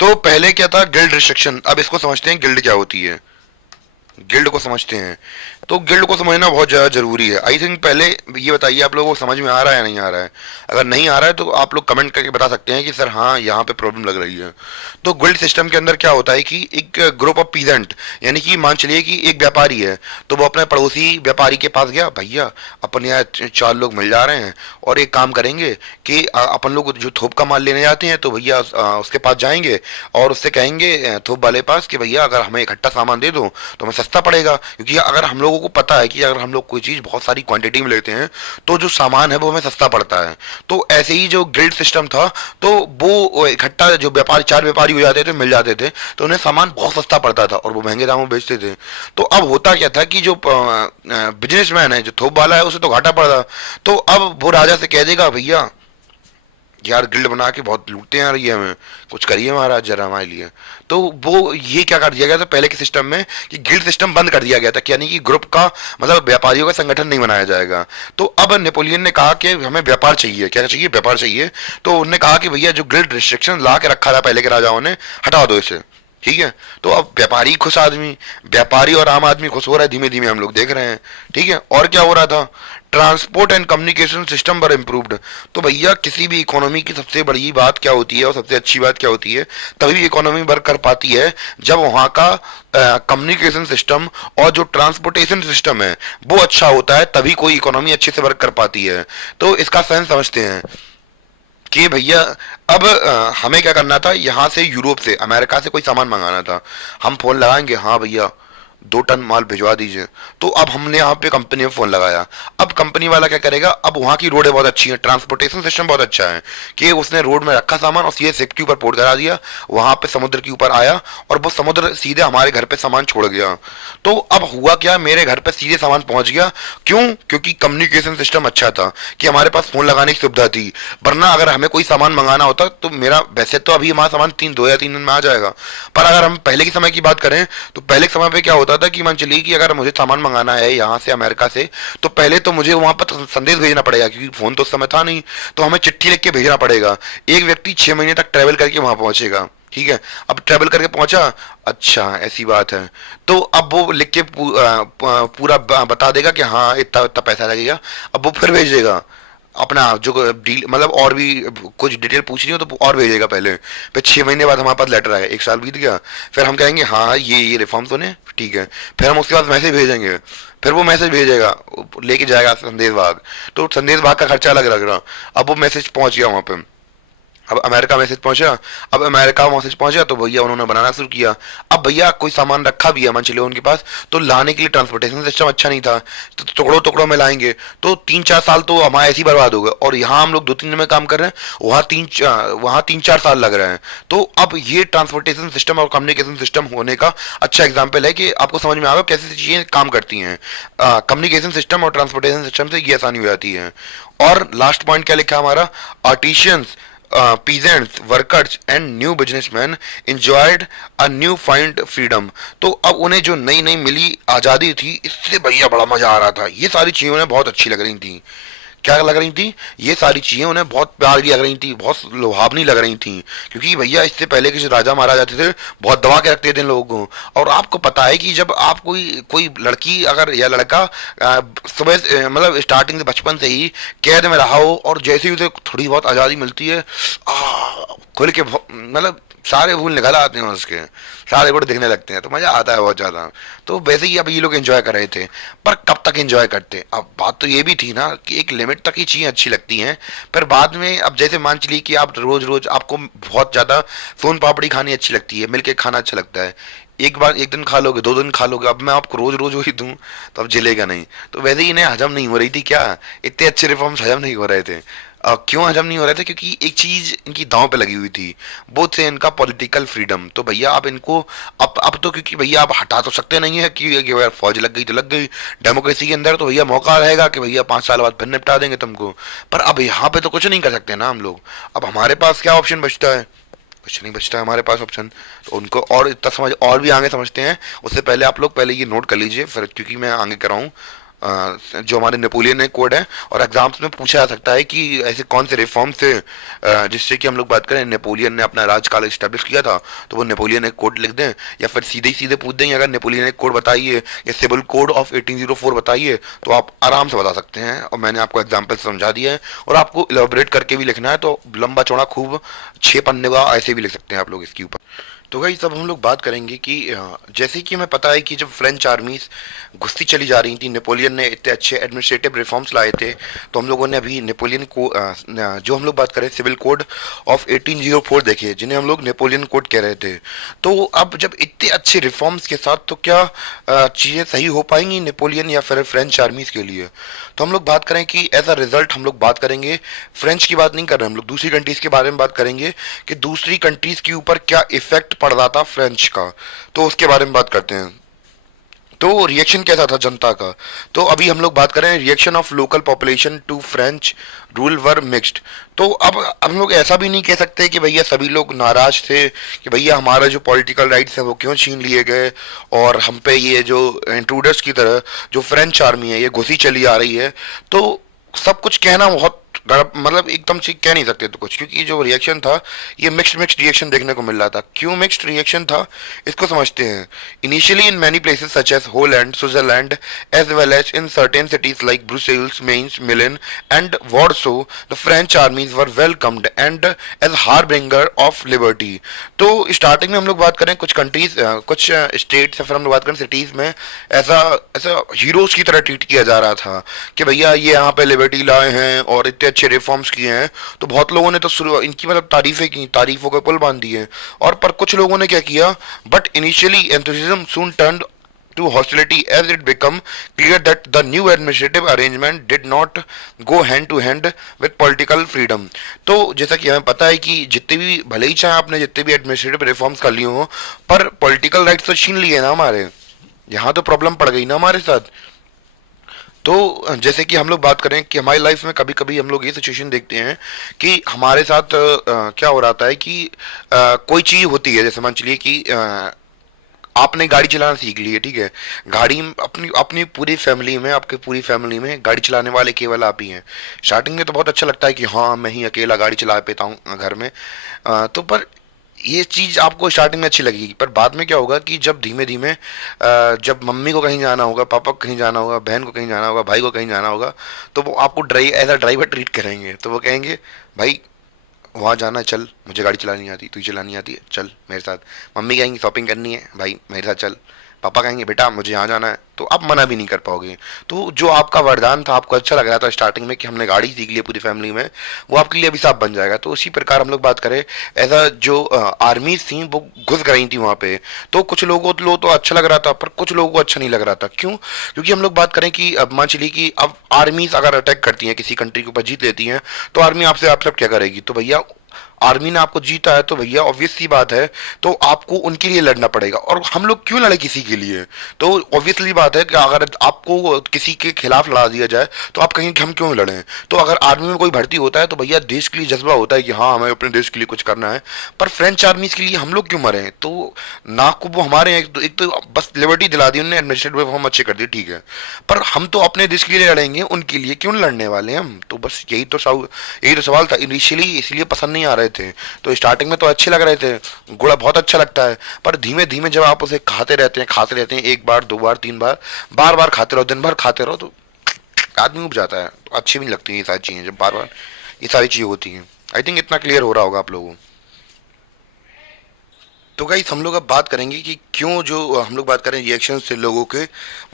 तो पहले क्या था, गिल्ड रिस्ट्रिक्शन। अब इसको समझते हैं गिल्ड क्या होती है, गिल्ड को समझते हैं। तो गिल्ड को समझना बहुत ज़्यादा जरूरी है। आई थिंक पहले ये बताइए आप लोगों को समझ में आ रहा है या नहीं आ रहा है। अगर नहीं आ रहा है तो आप लोग कमेंट करके बता सकते हैं कि सर हाँ यहाँ पे प्रॉब्लम लग रही है। तो गिल्ड सिस्टम के अंदर क्या होता है कि एक ग्रुप ऑफ पीजेंट, यानी कि मान चलिए कि एक व्यापारी है, तो वो अपने पड़ोसी व्यापारी के पास गया, भैया अपन यहाँ 4 लोग मिल जा रहे हैं और एक काम करेंगे कि अपन लोग जो थोक का माल लेने जाते हैं, तो भैया उसके पास जाएंगे और उससे कहेंगे थोक वाले पास कि भैया अगर हमें इकट्ठा सामान दे दो तो हमें सस्ता पड़ेगा। क्योंकि अगर हम लोगों को पता है कि अगर हम लोग कोई चीज़ बहुत सारी क्वांटिटी में लेते हैं तो जो सामान है वो हमें सस्ता पड़ता है। तो ऐसे ही जो गिल्ड सिस्टम था, तो वो इकट्ठा जो व्यापारी 4 व्यापारी हो जाते थे, मिल जाते थे, तो उन्हें सामान बहुत सस्ता पड़ता था और वो महंगे दामों में बेचते थे। तो अब होता क्या था कि जो बिजनेसमैन है, जो थोक वाला है, उसे तो घाटा पड़ता। तो अब वो राजा से कह देगा, भैया यार गिल्ड बना के बहुत लूटते हैं यार, ये हमें कुछ करिए महाराज जरा हमारे लिए। तो वो ये क्या कर दिया गया था पहले के सिस्टम में कि गिल्ड सिस्टम बंद कर दिया गया था कि यानी कि ग्रुप का, मतलब व्यापारियों का संगठन नहीं बनाया जाएगा। तो अब नेपोलियन ने कहा कि हमें व्यापार चाहिए, क्या चाहिए, व्यापार चाहिए। तो उन्होंने कहा कि भैया जो गिल्ड रिस्ट्रिक्शन ला के रखा था पहले के राजाओं ने, हटा दो इसे, ठीक है। तो अब व्यापारी खुश, आदमी व्यापारी और आम आदमी खुश हो रहा है, धीमे धीमे हम लोग देख रहे हैं, ठीक है। और क्या हो रहा था, ट्रांसपोर्ट एंड कम्युनिकेशन सिस्टम पर इम्प्रूव्ड। तो भैया किसी भी इकोनॉमी की सबसे बड़ी बात क्या होती है और सबसे अच्छी बात क्या होती है, तभी इकोनॉमी वर्क कर पाती है जब वहाँ का कम्युनिकेशन सिस्टम और जो ट्रांसपोर्टेशन सिस्टम है वो अच्छा होता है, तभी कोई इकोनॉमी अच्छे से वर्क कर पाती है। तो इसका सेंस समझते हैं कि भैया अब हमें क्या करना था, यहाँ से यूरोप से, अमेरिका से कोई सामान मंगाना था। हम फोन लगाएंगे, हाँ भैया 2 टन माल भिजवा दीजिए। तो अब हमने यहाँ पे कंपनी में फोन लगाया। अब कंपनी वाला क्या करेगा, अब वहाँ की रोडें बहुत अच्छी हैं, ट्रांसपोर्टेशन सिस्टम बहुत अच्छा है कि उसने रोड में रखा सामान और सीधे शिप के ऊपर पोर्ट करा दिया, वहाँ पे समुद्र के ऊपर आया और वो समुद्र सीधे हमारे घर पे सामान छोड़ गया। तो अब हुआ क्या, मेरे घर पे सीधे सामान पहुंच गया। क्यों, क्योंकि कम्युनिकेशन सिस्टम अच्छा था कि हमारे पास फोन लगाने की सुविधा थी। वरना अगर हमें कोई सामान मंगाना होता तो मेरा, वैसे तो अभी हमारा सामान 2 या 3 दिन में आ जाएगा, पर अगर हम पहले के समय की बात करें तो पहले के समय पे क्या होता था कि मान चलिए कि अगर मुझे सामान मंगाना है यहाँ से अमेरिका से, तो पहले तो मुझे वहां पर संदेश भेजना पड़ेगा, क्योंकि फोन तो उस समय था नहीं। तो हमें चिट्ठी लिख के भेजना पड़ेगा। एक व्यक्ति 6 महीने तक ट्रेवल करके वहां पहुंचेगा, ठीक है। अब ट्रेवल करके पहुंचा, अच्छा ऐसी बात है, तो अब वो लिख के पूरा बता देगा कि हाँ इतना इतना पैसा लगेगा। अब वो फिर भेजेगा अपना जो डील, मतलब और भी कुछ डिटेल पूछ रही हो तो और भेजेगा पहले। फिर 6 महीने बाद हमारे पास लेटर आएगा, 1 साल बीत गया। फिर हम कहेंगे हाँ ये रिफॉर्म्स होने, ठीक है। फिर हम उसके बाद मैसेज भेजेंगे, फिर वो मैसेज भेजेगा, लेके जाएगा संदेश भाग, तो संदेश भाग का खर्चा अलग लग रहा। अब वो मैसेज पहुंच गया वहां पे, अब अमेरिका मैसेज पहुंचा, अब अमेरिका मैसेज पहुंचा तो भैया उन्होंने बनाना शुरू किया। अब भैया कोई सामान रखा भी है मान चलिए उनके पास, तो लाने के लिए ट्रांसपोर्टेशन सिस्टम अच्छा नहीं था, तो टुकड़ों टुकड़ों में लाएंगे, तो 3-4 साल तो हमारे ऐसे ही बर्बाद हो गए। और यहाँ हम लोग 2-3 दिन में काम कर रहे हैं, वहाँ 3-4 साल लग रहे हैं। तो अब ये ट्रांसपोर्टेशन सिस्टम और कम्युनिकेशन सिस्टम होने का अच्छा एग्जाम्पल है कि आपको समझ में आएगा कैसे चीजें काम करती हैं। कम्युनिकेशन सिस्टम और ट्रांसपोर्टेशन सिस्टम से ये आसानी हो जाती है। और लास्ट पॉइंट क्या लिखा हमारा, artisans, peasants, workers and new businessmen enjoyed a new find freedom। तो अब उन्हें जो नई नई मिली आज़ादी थी, इससे भैया बड़ा मजा आ रहा था। ये सारी चीज़ें उन्हें बहुत अच्छी लग रही थी। क्या लग रही थी, ये सारी चीजें उन्हें बहुत प्यारी लग रही थी, बहुत लुभावनी लग रही थी, क्योंकि भैया इससे पहले के जो राजा महाराजा थे बहुत दबा के रखते थे इन लोगों को। और आपको पता है कि जब आप कोई कोई लड़की अगर या लड़का सुबह मतलब स्टार्टिंग से बचपन से ही कैद में रहा हो और जैसे ही उसे थोड़ी बहुत आज़ादी मिलती है, खुल के मतलब सारे भूल निकल आते हैं उसके, सारे गुड़ दिखने लगते हैं, तो मजा आता है बहुत ज्यादा। तो वैसे ही अब ये लोग एंजॉय कर रहे थे, पर कब तक एंजॉय करते। अब बात तो ये भी थी ना कि एक लिमिट तक ही चीजें अच्छी लगती हैं, पर बाद में अब जैसे मान चलिए कि आप रोज रोज आपको बहुत ज्यादा सोन पापड़ी खानी अच्छी लगती है, मिलके खाना अच्छा लगता है, एक बार एक दिन खा लोगे, 2 दिन खा लोगे, अब मैं आपको रोज रोज वही दूं तो अब जिलेगा नहीं। तो वैसे ही इन्हें हजम नहीं हो रही थी क्या, इतने अच्छे रिफॉर्म्स हजम नहीं हो रहे थे। क्यों हजम नहीं हो रहे थे, क्योंकि एक चीज इनकी दांव पे लगी हुई थी, वो थे इनका पॉलिटिकल फ्रीडम। तो भैया आप इनको अब तो क्योंकि भैया आप हटा तो सकते नहीं है कि अगर फौज लग गई तो लग गई, डेमोक्रेसी के अंदर तो भैया मौका रहेगा कि भैया 5 साल बाद फिर निपटा देंगे तुमको। पर अब यहाँ पे तो कुछ नहीं कर सकते ना हम लोग। अब हमारे पास क्या ऑप्शन बचता है, कुछ नहीं बचता है हमारे पास ऑप्शन। तो उनको और इतना समझ और भी आगे समझते हैं, उससे पहले आप लोग पहले ये नोट कर लीजिए फिर, क्योंकि मैं आगे कराऊँ जो हमारे नेपोलियन कोड है, और एग्जाम्स में पूछा जा सकता है कि ऐसे कौन से रिफॉर्म थे जिससे कि हम लोग बात करें नेपोलियन ने अपना राजकाल इस्टेब्लिश किया था, तो वो नेपोलियन कोड लिख दें, या फिर सीधे ही सीधे पूछ दें अगर नेपोलियन कोड बताइए या सिविल कोड ऑफ 1804 बताइए, तो आप आराम से बता सकते हैं। और मैंने आपको एग्जाम्पल समझा दिया है, और आपको इलाबोरेट करके भी लिखना है तो लंबा चौड़ा खूब 6 पन्ने का ऐसे भी लिख सकते हैं आप लोग इसके ऊपर। तो भाई सब हम लोग बात करेंगे कि जैसे कि हमें पता है कि जब फ्रेंच आर्मीज घुसती चली जा रही थी, नेपोलियन ने इतने अच्छे एडमिनिस्ट्रेटिव रिफॉर्म्स लाए थे, तो हम लोगों ने अभी नेपोलियन को जो हम लोग बात करें सिविल कोड ऑफ 1804 देखे, जिन्हें हम लोग नेपोलियन कोड कह रहे थे। तो अब जब इतने अच्छे रिफॉर्म्स के साथ, तो क्या चीज़ें सही हो पाएंगी नेपोलियन या फिर फ्रेंच आर्मीज के लिए। तो हम लोग बात करें कि एज अ रिजल्ट हम लोग बात करेंगे, फ्रेंच की बात नहीं कर रहे हम लोग, दूसरी कंट्रीज के बारे में बात करेंगे कि दूसरी कंट्रीज के ऊपर क्या इफेक्ट पड़ रहा था फ्रेंच का, तो उसके बारे में बात करते हैं। तो रिएक्शन कैसा था जनता का। तो अभी हम लोग बात करें reaction of local population to French rule were mixed. तो अब हम लोग ऐसा भी नहीं कह सकते कि भैया सभी लोग नाराज थे कि भैया हमारा जो पॉलिटिकल राइट्स है वो क्यों छीन लिए गए, और हम पे ये जो इंट्रूडर्स की तरह जो फ्रेंच आर्मी है ये घुसी चली आ रही है। तो सब कुछ कहना बहुत मतलब एकदम से कह नहीं सकते तो कुछ, क्योंकि जो रिएक्शन था ये मिक्स्ड रिएक्शन देखने को मिल रहा था। क्यों मिक्स्ड रिएक्शन था इसको समझते हैं। Initially in many places such as Holland, Switzerland as well as in certain cities like Brussels, Mainz, Milan and Warsaw the French armies were welcomed and as harbinger of liberty. तो starting में हम लोग बात करें कुछ countries कुछ states या फिर हम लोग बात करें सिटीज में ऐसा ऐसा हीरोज की तरह ट्रीट किया जा रहा था कि भैया ये यहाँ पे लिबर्टी लाए हैं और इतने अच्छे रिफॉर्म्स किए हैं। तो बहुत लोगों ने तो शुरू इनकी मतलब तारीफें की, तारीफों के पुल बांध दिए। और पर कुछ लोगों ने क्या किया, but initially enthusiasm soon turned to hostility as it became clear that the new administrative arrangement did not go hand to hand with political freedom। तो जैसा कि हमें पता है कि जितने भी भले ही चाहे आपने जितने भी एडमिनिस्ट्रेटिव रिफॉर्म्स कर लिए हो, पर पॉलिटिकल राइट्स तो छीन लिए ना हमारे, यहाँ तो प्रॉब्लम पड़ गई ना हमारे साथ। तो जैसे कि हम लोग बात करें कि हमारी लाइफ में कभी कभी हम लोग ये सिचुएशन देखते हैं कि हमारे साथ क्या हो रहा है कि कोई चीज़ होती है, जैसे मान चलिए कि आपने गाड़ी चलाना सीख ली है, ठीक है, गाड़ी अपनी अपनी पूरी फैमिली में, आपके पूरी फैमिली में गाड़ी चलाने वाले केवल आप ही हैं। स्टार्टिंग में तो बहुत अच्छा लगता है कि हाँ मैं ही अकेला गाड़ी चला पाता हूँ घर में, तो पर ये चीज़ आपको स्टार्टिंग में अच्छी लगेगी, पर बाद में क्या होगा कि जब धीमे धीमे जब मम्मी को कहीं जाना होगा, पापा को कहीं जाना होगा, बहन को कहीं जाना होगा, भाई को कहीं जाना होगा, तो वो आपको एज अ ड्राइवर ट्रीट करेंगे। तो वो कहेंगे भाई वहाँ जाना है, चल, मुझे गाड़ी चलानी आती, तुझे चलानी आती है, चल मेरे साथ। मम्मी कहेंगी शॉपिंग करनी है, भाई मेरे साथ चल, पापा कहेंगे बेटा मुझे यहाँ जाना है, तो आप मना भी नहीं कर पाओगे। तो जो आपका वरदान था, आपको अच्छा लग रहा था स्टार्टिंग में कि हमने गाड़ी सीख ली पूरी फैमिली में, वो आपके लिए अभिशाप बन जाएगा। तो उसी प्रकार हम लोग बात करें, ऐसा जो आर्मी थी वो घुस गई थी वहाँ पे, तो कुछ लोगों तो अच्छा लग रहा था, पर कुछ लोगों को अच्छा नहीं लग रहा था। क्यों? क्योंकि हम लोग बात करें कि अब मान चलिए कि अब आर्मीज अगर अटैक करती हैं किसी कंट्री के ऊपर, जीत लेती हैं, तो आर्मी आपसे आप सब क्या करेगी? तो भैया आर्मी ने आपको जीता है तो भैया ऑब्वियस सी बात है, तो आपको उनके लिए लड़ना पड़ेगा। और हम लोग क्यों लड़े किसी के लिए? तो ऑब्वियसली बात है कि अगर आपको किसी के खिलाफ लड़ा दिया जाए तो आप कहेंगे कि हम क्यों लड़ें। तो अगर आर्मी में कोई भर्ती होता है तो भैया देश के लिए जज्बा होता है कि हाँ हमें अपने देश के लिए कुछ करना है। पर फ्रेंच आर्मीज के लिए हम लोग क्यों मरे? तो ना को वो हमारे हैं, एक तो बस लिबर्टी दिला दी उन्होंने, एडमिनिस्ट्रेटिव रिफॉर्म अच्छे कर दिए, ठीक है, पर हम तो अपने देश के लिए लड़ेंगे, उनके लिए क्यों लड़ने वाले हैं हम? तो बस यही तो सवाल था इनिशियली, इसलिए पसंद नहीं आ रहे थे। तो स्टार्टिंग में तो अच्छे लग रहे थे, गुड़ा बहुत अच्छा लगता है, पर धीमे धीमे जब आप उसे खाते रहते हैं, एक बार दो बार तीन बार, बार बार खाते रहो, दिन भर खाते रहो, तो आदमी उब जाता है, तो अच्छी भी नहीं लगती ये सारी चीज़ें जब बार बार ये सारी चीज़ें होती हैं। आई थिंक इतना क्लियर हो रहा होगा आप लोगों को। तो गाइस हम लोग अब बात करेंगे कि क्यों जो हम लोग बात करें रिएक्शन से लोगों के,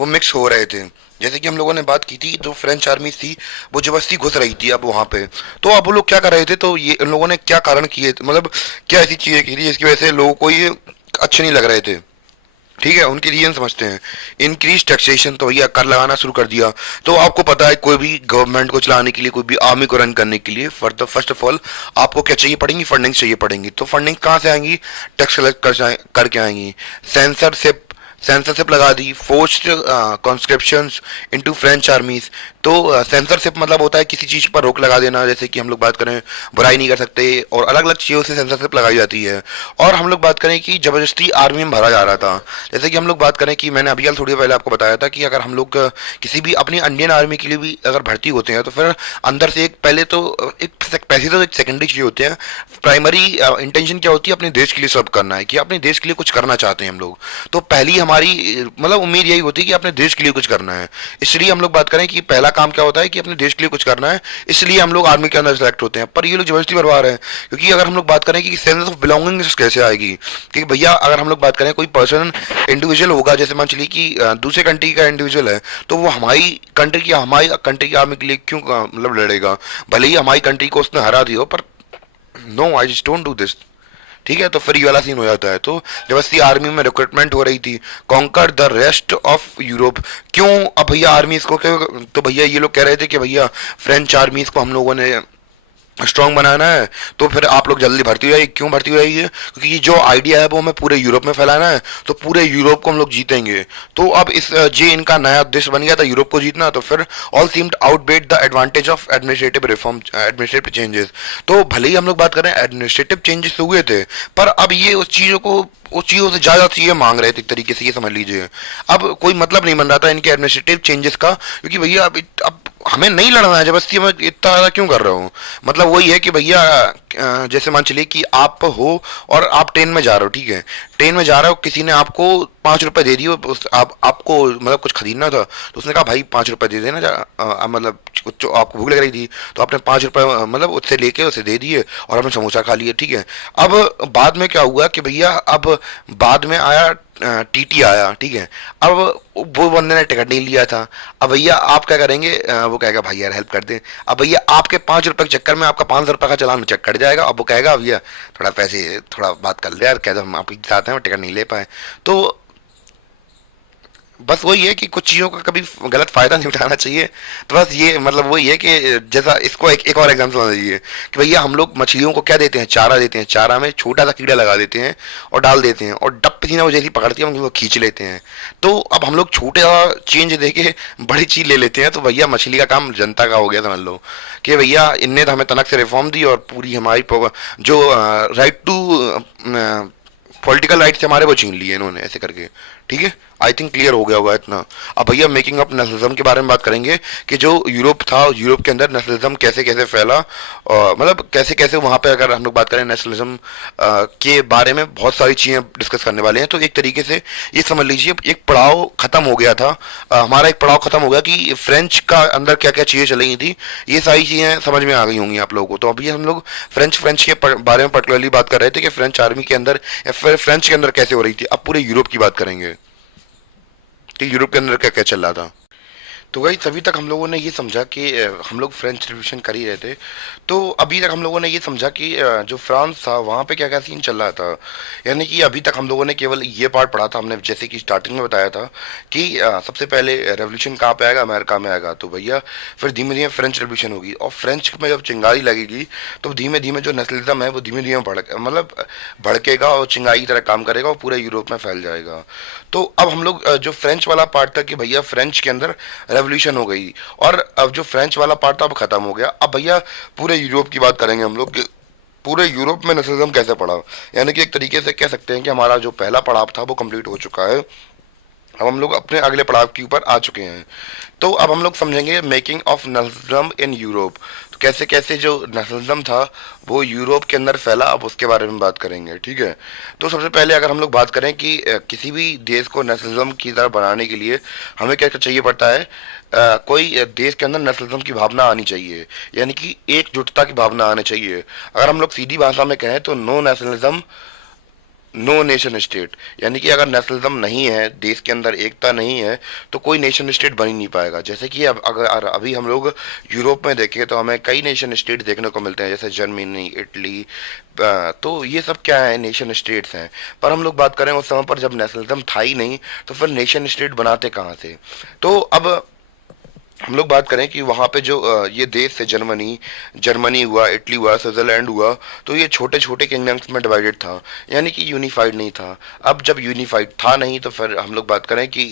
वो मिक्स हो रहे थे। जैसे कि हम लोगों ने बात की थी, जो फ्रेंच आर्मी थी वो जबरदस्ती घुस रही थी अब वहाँ पे, तो अब वो लोग क्या कर रहे थे? तो ये इन लोगों ने क्या कारण किए, मतलब क्या ऐसी चीज़ें की थी जिसकी वजह से लोगों को ये अच्छे नहीं लग रहे थे? ठीक है, उनके रीजन समझते हैं। इंक्रीज टैक्सेशन, तो भैया कर लगाना शुरू कर दिया। तो आपको पता है कोई भी गवर्नमेंट को चलाने के लिए, कोई भी आर्मी को रन करने के लिए फर्स्ट ऑफ ऑल आपको क्या चाहिए पड़ेंगी? फंडिंग चाहिए पड़ेंगी। तो फंडिंग कहाँ से आएंगी? टैक्स कलेक्ट करके आएंगी। सेंसरशिप सेंसरशिप लगा दी, फोर्स्ड कॉन्स्क्रिप्शंस इनटू फ्रेंच आर्मीज। तो सेंसरशिप मतलब होता है किसी चीज़ पर रोक लगा देना, जैसे कि हम लोग बात करें बुराई नहीं कर सकते, और अलग अलग चीज़ों से सेंसरशिप लगाई जाती है। और हम लोग बात करें कि ज़बरदस्ती आर्मी में भरा जा रहा था। जैसे कि हम लोग बात करें कि मैंने अभी हाल थोड़ी देर पहले आपको बताया था कि अगर हम लोग किसी भी अपनी इंडियन आर्मी के लिए भी अगर भर्ती होते हैं, तो फिर अंदर से एक पहले तो पैसे तो एक सेकेंडरी चीज़ होते हैं, प्राइमरी इंटेंशन क्या होती है? अपने देश के लिए सर्व करना है, कि अपने देश के लिए कुछ करना चाहते हैं हम लोग। तो पहली हमारी मतलब उम्मीद यही होती है कि अपने देश के लिए कुछ करना है। इसलिए हम लोग बात करें कि पहला काम क्या होता है कि अपने देश के लिए कुछ करना है, इसलिए हम लोग आर्मी के अंदर सेलेक्ट होते हैं। पर ये लोग जबरदस्ती भरवा रहे हैं, क्योंकि अगर हम लोग बात करें कि सेंस ऑफ बिलोंगिंग कैसे आएगी, कि भैया अगर हम लोग बात करें कोई पर्सन इंडिविजुअल होगा, जैसे मान चलिए कि दूसरे कंट्री का इंडिविजुअल है, तो वो हमारी कंट्री की आर्मी के लिए क्यों मतलब लड़ेगा? भले ही हमारी कंट्री को उसने हरा दिया हो, पर no, I just don't do this. ठीक है, तो फिर ये वाला सीन हो जाता है। तो जब अस्सी आर्मी में रिक्रूटमेंट हो रही थी, conquer the rest of Europe, क्यों अब भैया आर्मीज को क्यों? तो भैया ये लोग कह रहे थे कि भैया फ्रेंच आर्मीज को हम लोगों ने स्ट्रॉन्ग बनाना है, तो फिर आप लोग जल्दी भर्ती हो जाइए। क्यों भर्ती हो जाइए? क्योंकि ये जो आइडिया है वो हमें पूरे यूरोप में फैलाना है, तो पूरे यूरोप को हम लोग जीतेंगे। तो अब इस जे इनका नया उद्देश्य बन गया था यूरोप को जीतना, तो फिर all seemed outweigh the advantage of administrative reform, administrative changes. तो भले ही हम लोग बात करें एडमिनिस्ट्रेटिव चेंजेस हुए थे, पर अब ये उस चीज़ों से ज़्यादा चीज़ें मांग रहे थे, एक तरीके से ये समझ लीजिए। अब कोई मतलब नहीं बन रहा था इनके एडमिनिस्ट्रेटिव चेंजेस का, क्योंकि भैया अब हमें नहीं लड़ना है, जबरदस्ती मैं इतना ज़्यादा क्यों कर रहा हूँ? मतलब वही है कि भैया जैसे मान चलिए कि आप हो और आप ट्रेन में जा रहे हो, ठीक है, ट्रेन में जा रहे हो, किसी ने आपको 5 रुपए दे दिए, आपको मतलब कुछ खरीदना था, तो उसने कहा भाई 5 रुपए दे देना, मतलब कुछ आपको भूख लग रही थी, तो आपने 5 रुपए मतलब उससे लेके उसे दे दिए और आपने समोसा खा लिया, ठीक है। अब बाद में क्या हुआ कि भैया अब बाद में आया टीटी आया, ठीक है। अब वो बंदे ने टिकट नहीं लिया था, अब भैया आप क्या करेंगे? वो कहेगा भाई यार हेल्प कर दे। अब भैया आपके 5 रुपए के चक्कर में आपका 500 रुपए का चालान चेक कट जाएगा। अब वो कहेगा भैया थोड़ा पैसे, थोड़ा बात कर ले यार, कह दो हम आपके साथ हैं, टिकट नहीं ले पाए। तो बस वही है कि कुछ चीज़ों का कभी गलत फायदा नहीं उठाना चाहिए। तो बस ये मतलब वही है कि जैसा इसको एक और एग्जाम्पल समझ लीजिए कि भैया हम लोग मछलियों को क्या देते हैं? चारा देते हैं, चारा में छोटा सा कीड़ा लगा देते हैं और डाल देते हैं, और डप पसीना वो जैसी पकड़ती है हम लोग खींच लेते हैं। तो अब हम लोग छोटा चेंज दे के बड़ी चीज़ ले लेते हैं, तो भैया मछली का काम जनता का हो गया समझ लो, कि भैया इनने तो हमें तनक से रिफॉर्म दी और पूरी हमारी जो राइट टू पॉलिटिकल राइट से हमारे वो छीन लिए इन्होंने ऐसे करके। ठीक है, आई थिंक क्लियर हो गया होगा इतना। अब भैया मेकिंग अप नेशनलिज्म के बारे में बात करेंगे कि जो यूरोप था, यूरोप के अंदर नेशनलिज्म कैसे कैसे फैला, और मतलब कैसे कैसे वहाँ पे अगर हम लोग बात करें नेशनलिज्म के बारे में बहुत सारी चीज़ें डिस्कस करने वाले हैं। तो एक तरीके से ये समझ लीजिए एक पड़ाव खत्म हो गया था, हमारा एक पड़ाव खत्म हो गया कि फ्रेंच का अंदर क्या क्या चीज़ें चल रही थी, ये सारी चीज़ें समझ में आ गई होंगी आप लोगों को। तो अभी हम लोग फ्रेंच के बारे में पर्टिकुलरली बात कर रहे थे कि फ्रेंच आर्मी के अंदर या फिर फ्रेंच के अंदर कैसे हो रही थी। अब पूरे यूरोप की बात करेंगे। कि यूरोप के अंदर क्या क्या चल रहा था। तो वही तभी तक हम लोगों ने ये समझा कि हम लोग फ्रेंच रिवॉल्यूशन कर ही रहे थे। तो अभी तक हम लोगों ने ये समझा कि जो फ्रांस था वहाँ पे क्या क्या सीन चल रहा था। यानी कि अभी तक हम लोगों ने केवल ये पार्ट पढ़ा था, हमने जैसे कि स्टार्टिंग में बताया था कि सबसे पहले रेवोल्यूशन कहाँ पे आएगा, अमेरिका में आएगा। तो भैया फिर धीमे धीमे फ्रेंच रेवोल्यूशन होगी, और फ्रेंच में जब चिंगारी लगेगी तो धीमे धीमे जो नेशनलिज्म है वो धीमे धीमे भड़केगा और चिंगारी की तरह काम करेगा और पूरे यूरोप में फैल जाएगा। तो अब हम लोग जो फ्रेंच वाला पार्ट था कि भैया फ्रेंच के अंदर रेवोल्यूशन हो गई, और अब जो फ्रेंच वाला पार्ट था अब खत्म हो गया। अब भैया पूरे यूरोप की बात करेंगे हम लोग कि पूरे यूरोप में नेशनलिज्म कैसे पड़ा। यानी कि एक तरीके से कह सकते हैं कि हमारा जो पहला पड़ाव था वो कंप्लीट हो चुका है। अब हम लोग अपने अगले पड़ाव के ऊपर आ चुके हैं। तो अब हम लोग समझेंगे making of nationalism in Europe. तो कैसे कैसे जो नेशनलिज्म था वो यूरोप के अंदर फैला, अब उसके बारे में बात करेंगे, ठीक है। तो सबसे पहले अगर हम लोग बात करें कि किसी भी देश को नेशनलिज्म की तरह बनाने के लिए हमें क्या क्या चाहिए पड़ता है। कोई देश के अंदर नेशनलिज्म की भावना आनी चाहिए, यानी कि एकजुटता की भावना आनी चाहिए। अगर हम लोग सीधी भाषा में कहें तो no nationalism no nation state. यानी कि अगर नेशनलिज्म नहीं है, देश के अंदर एकता नहीं है, तो कोई नेशन स्टेट बन ही नहीं पाएगा। जैसे कि अब अगर अभी हम लोग यूरोप में देखें तो हमें कई नेशन स्टेट देखने को मिलते हैं, जैसे जर्मनी, इटली। तो ये सब क्या है, नेशन स्टेट्स हैं। पर हम लोग बात करें उस समय पर जब नेशनलिज्म था ही नहीं, तो फिर नेशन स्टेट बनाते कहाँ से। तो अब हम लोग बात करें कि वहाँ पे जो ये देश है, जर्मनी जर्मनी हुआ, इटली हुआ, स्विट्जरलैंड हुआ, तो ये छोटे छोटे किंगडम्स में डिवाइडेड था, यानी कि यूनिफाइड नहीं था। अब जब यूनिफाइड था नहीं तो फिर हम लोग बात करें कि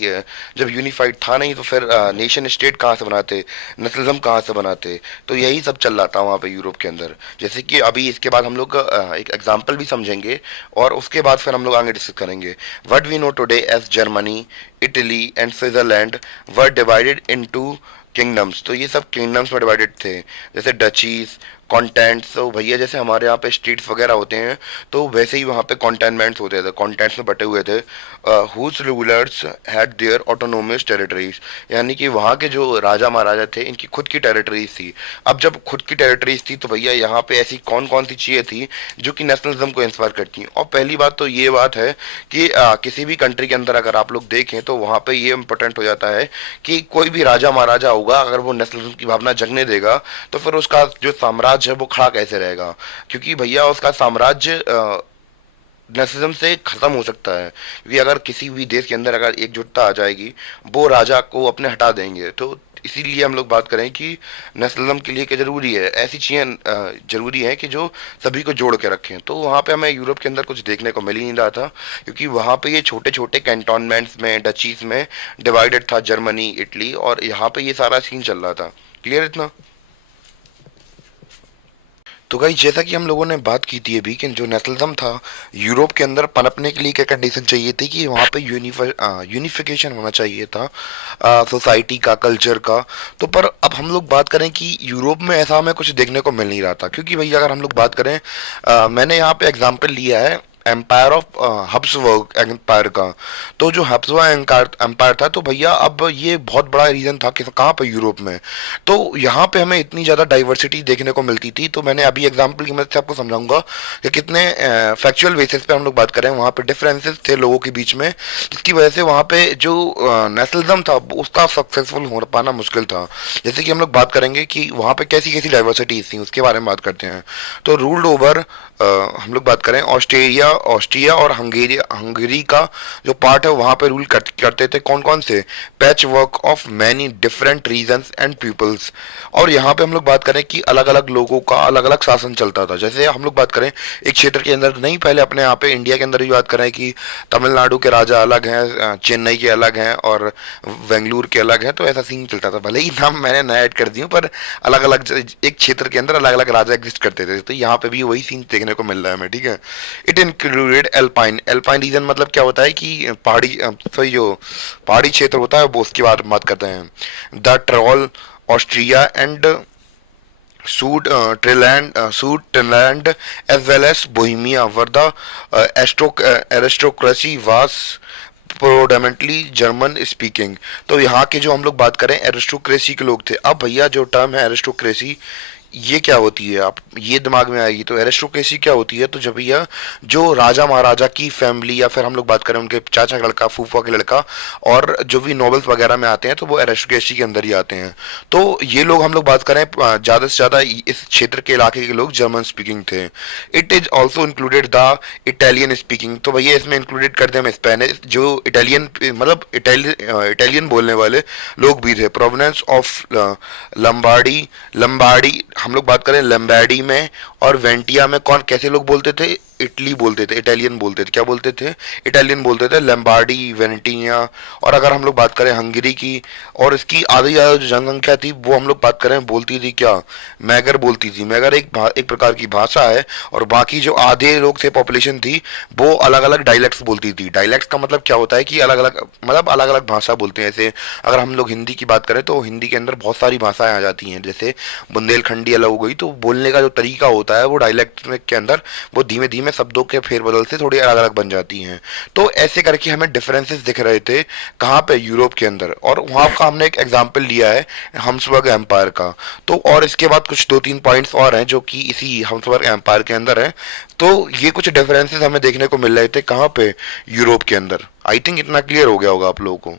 जब यूनिफाइड था नहीं तो फिर नेशन स्टेट कहाँ से बनाते, नेशनलिज्म कहाँ से बनाते। तो यही सब चल रहा था वहाँ पे यूरोप के अंदर। जैसे कि अभी इसके बाद हम लोग एक एग्जाम्पल भी समझेंगे, और उसके बाद फिर हम लोग आगे डिस्कस करेंगे। What we know today as Germany, Italy and Switzerland were divided into kingdoms. तो ये सब किंगडम्स में डिवाइडेड थे, जैसे डचीज, कॉन्टेंट्स। तो भैया जैसे हमारे यहाँ पे स्टेट्स वगैरह होते हैं, तो वैसे ही वहाँ पे कॉन्टेनमेंट्स होते थे, कॉन्टेंट्स में बटे हुए थे। Whose rulers had their autonomous territories. यानी कि वहाँ के जो राजा महाराजा थे इनकी खुद की टेरिटरीज थी। अब जब खुद की टेरिटरीज थी तो भैया यहाँ पे ऐसी कौन कौन सी चीज़ें थी जो कि नेशनलिज्म को इंस्पायर करती हैं। और पहली बात तो ये बात है कि किसी भी कंट्री के अंदर अगर आप लोग देखें तो वहाँ पे ये इंपॉर्टेंट हो जाता है कि कोई भी राजा महाराजा होगा, अगर वो नेशनलिज्म की भावना जगने देगा तो फिर उसका जो साम्राज्य है वो खड़ा कैसे रहेगा। क्योंकि भैया उसका साम्राज्य नेशनलिज्म से खत्म हो सकता है, क्योंकि अगर किसी भी देश के अंदर अगर एकजुटता आ जाएगी, वो राजा को अपने हटा देंगे। तो इसीलिए हम लोग बात करें कि नेशनलिज्म के लिए क्या जरूरी है, ऐसी चीज़ें जरूरी है कि जो सभी को जोड़ के रखें। तो वहाँ पे हमें यूरोप के अंदर कुछ देखने को मिल ही नहीं रहा था, क्योंकि वहाँ पे ये छोटे छोटे कैंटोनमेंट्स में, डचीज में डिवाइडेड था, जर्मनी, इटली, और यहाँ पे ये सारा सीन चल रहा था। क्लियर इतना। तो गाइस जैसा कि हम लोगों ने बात की थी अभी कि जो नेशनलिज्म था यूरोप के अंदर पनपने के लिए क्या कंडीशन चाहिए थी कि वहाँ पे यूनिफिकेशन होना चाहिए था सोसाइटी का, कल्चर का। तो पर अब हम लोग बात करें कि यूरोप में ऐसा हमें कुछ देखने को मिल नहीं रहा था, क्योंकि भैया अगर हम लोग बात करें, मैंने यहाँ पे एग्जाम्पल लिया है एम्पायर ऑफ हब्सबर्ग एम्पायर का। तो जो हब्सबर्ग एम्पायर था, तो भैया अब ये बहुत बड़ा रीजन था कि कहाँ पे, यूरोप में। तो यहाँ पे हमें इतनी ज़्यादा डाइवर्सिटी देखने को मिलती थी। तो मैंने अभी एग्जांपल की मदद से आपको समझाऊंगा कि कितने फैक्चुअल बेसिस पे हम लोग बात करें, वहाँ पे डिफरेंसेस थे लोगों के बीच में, जिसकी वजह से वहाँ पे जो नेशनलिज्म था उसका सक्सेसफुल हो पाना मुश्किल था। जैसे कि हम लोग बात करेंगे कि वहाँ पे कैसी कैसी डाइवर्सिटीज थी, उसके बारे में बात करते हैं। तो रूल्ड ओवर, हम लोग बात करें ऑस्ट्रिया और हंगरी का जो पार्ट है वहाँ पे रूल करते थे कौन कौन से, patchwork of many different regions and peoples. और यहाँ पे हम लोग बात करें कि अलग अलग लोगों का अलग अलग शासन चलता था। जैसे हम लोग बात करें एक क्षेत्र के अंदर नहीं, पहले अपने यहाँ पे इंडिया के अंदर भी बात करें कि तमिलनाडु के राजा अलग हैं, चेन्नई के अलग हैं, और बेंगलुरु के अलग हैं। तो ऐसा सीन चलता था, भले ही नाम मैंने नया ऐड कर दिया, पर अलग अलग एक क्षेत्र के अंदर अलग अलग राजा एग्जिस्ट करते थे। तो यहाँ पे भी वही सीन देखने को मिल रहा है हमें, ठीक है। It included Alpine. Alpine region मतलब क्या होता है कि पहाड़ी, सॉरी जो पहाड़ी क्षेत्र होता है वो, उसकी बात करते हैं। The Tyrol, Austria and Sudetenland as well as Bohemia were the aristocracy was predominantly German speaking. तो यहाँ के जो हम लोग बात करें एरिस्टोक्रेसी के लोग थे। अब भैया जो टर्म है एरिस्टोक्रेसी, ये क्या होती है, आप ये दिमाग में आएगी। तो एरिस्टोक्रेसी क्या होती है, तो जब भैया जो राजा महाराजा की फैमिली, या फिर हम लोग बात करें उनके चाचा का लड़का, फूफा का लड़का, और जो भी नॉवेल्स वगैरह में आते हैं तो वो एरिस्टोक्रेसी के अंदर ही आते हैं। तो ये लोग हम लोग बात करें ज़्यादा से ज़्यादा इस क्षेत्र के इलाके के लोग जर्मन स्पीकिंग थे। It is also included the Italian speaking. तो भैया इसमें इंक्लूडेड कर दिया हम स्पेनिश, जो इटालियन मतलब इटालियन बोलने वाले लोग भी थे। प्रोवेनेंस ऑफ लंबार्डी, लंबार्डी हम लोग बात करें लंबार्डी में और वेंटिया में कौन कैसे लोग बोलते थे, इटली बोलते थे, इटालियन बोलते थे, क्या बोलते थे, इटालियन बोलते थे, लंबार्डी, वेंटिया। और अगर हम लोग बात करें हंगरी की, और इसकी आधी ज़्यादा जो जनसंख्या थी वो हम लोग बात करें बोलती थी क्या, मैगर बोलती थी। मैगर एक प्रकार की भाषा है, और बाकी जो आधे लोग थे पॉपुलेशन थी वो अलग अलग डायलेक्ट्स बोलती थी। डायलेक्ट्स का मतलब क्या होता है कि अलग अलग मतलब अलग अलग भाषा बोलते हैं। जैसे अगर हम लोग हिंदी की बात करें तो हिंदी के अंदर बहुत सारी भाषाएं आ जाती हैं, जैसे बुंदेलखंडी अलग हो गई, तो बोलने का जो तरीका होता है वो डायलेक्ट के अंदर वो धीमे धीमे शब्दों के फेरबदल से थोड़ी अलग अलग बन जाती हैं। तो ऐसे करके हमें डिफरेंसेस दिख रहे थे कहाँ पे, यूरोप के अंदर। और वहाँ का हमने एक एग्जाम्पल लिया है हम्सबर्ग एम्पायर का। तो और इसके बाद कुछ दो तीन पॉइंट्स और हैं जो कि इसी हम्सबर्ग एम्पायर के अंदर हैं। तो ये कुछ डिफरेंसेस हमें देखने को मिल रहे थे कहाँ पे, यूरोप के अंदर। आई थिंक इतना क्लियर हो गया होगा आप लोगों को।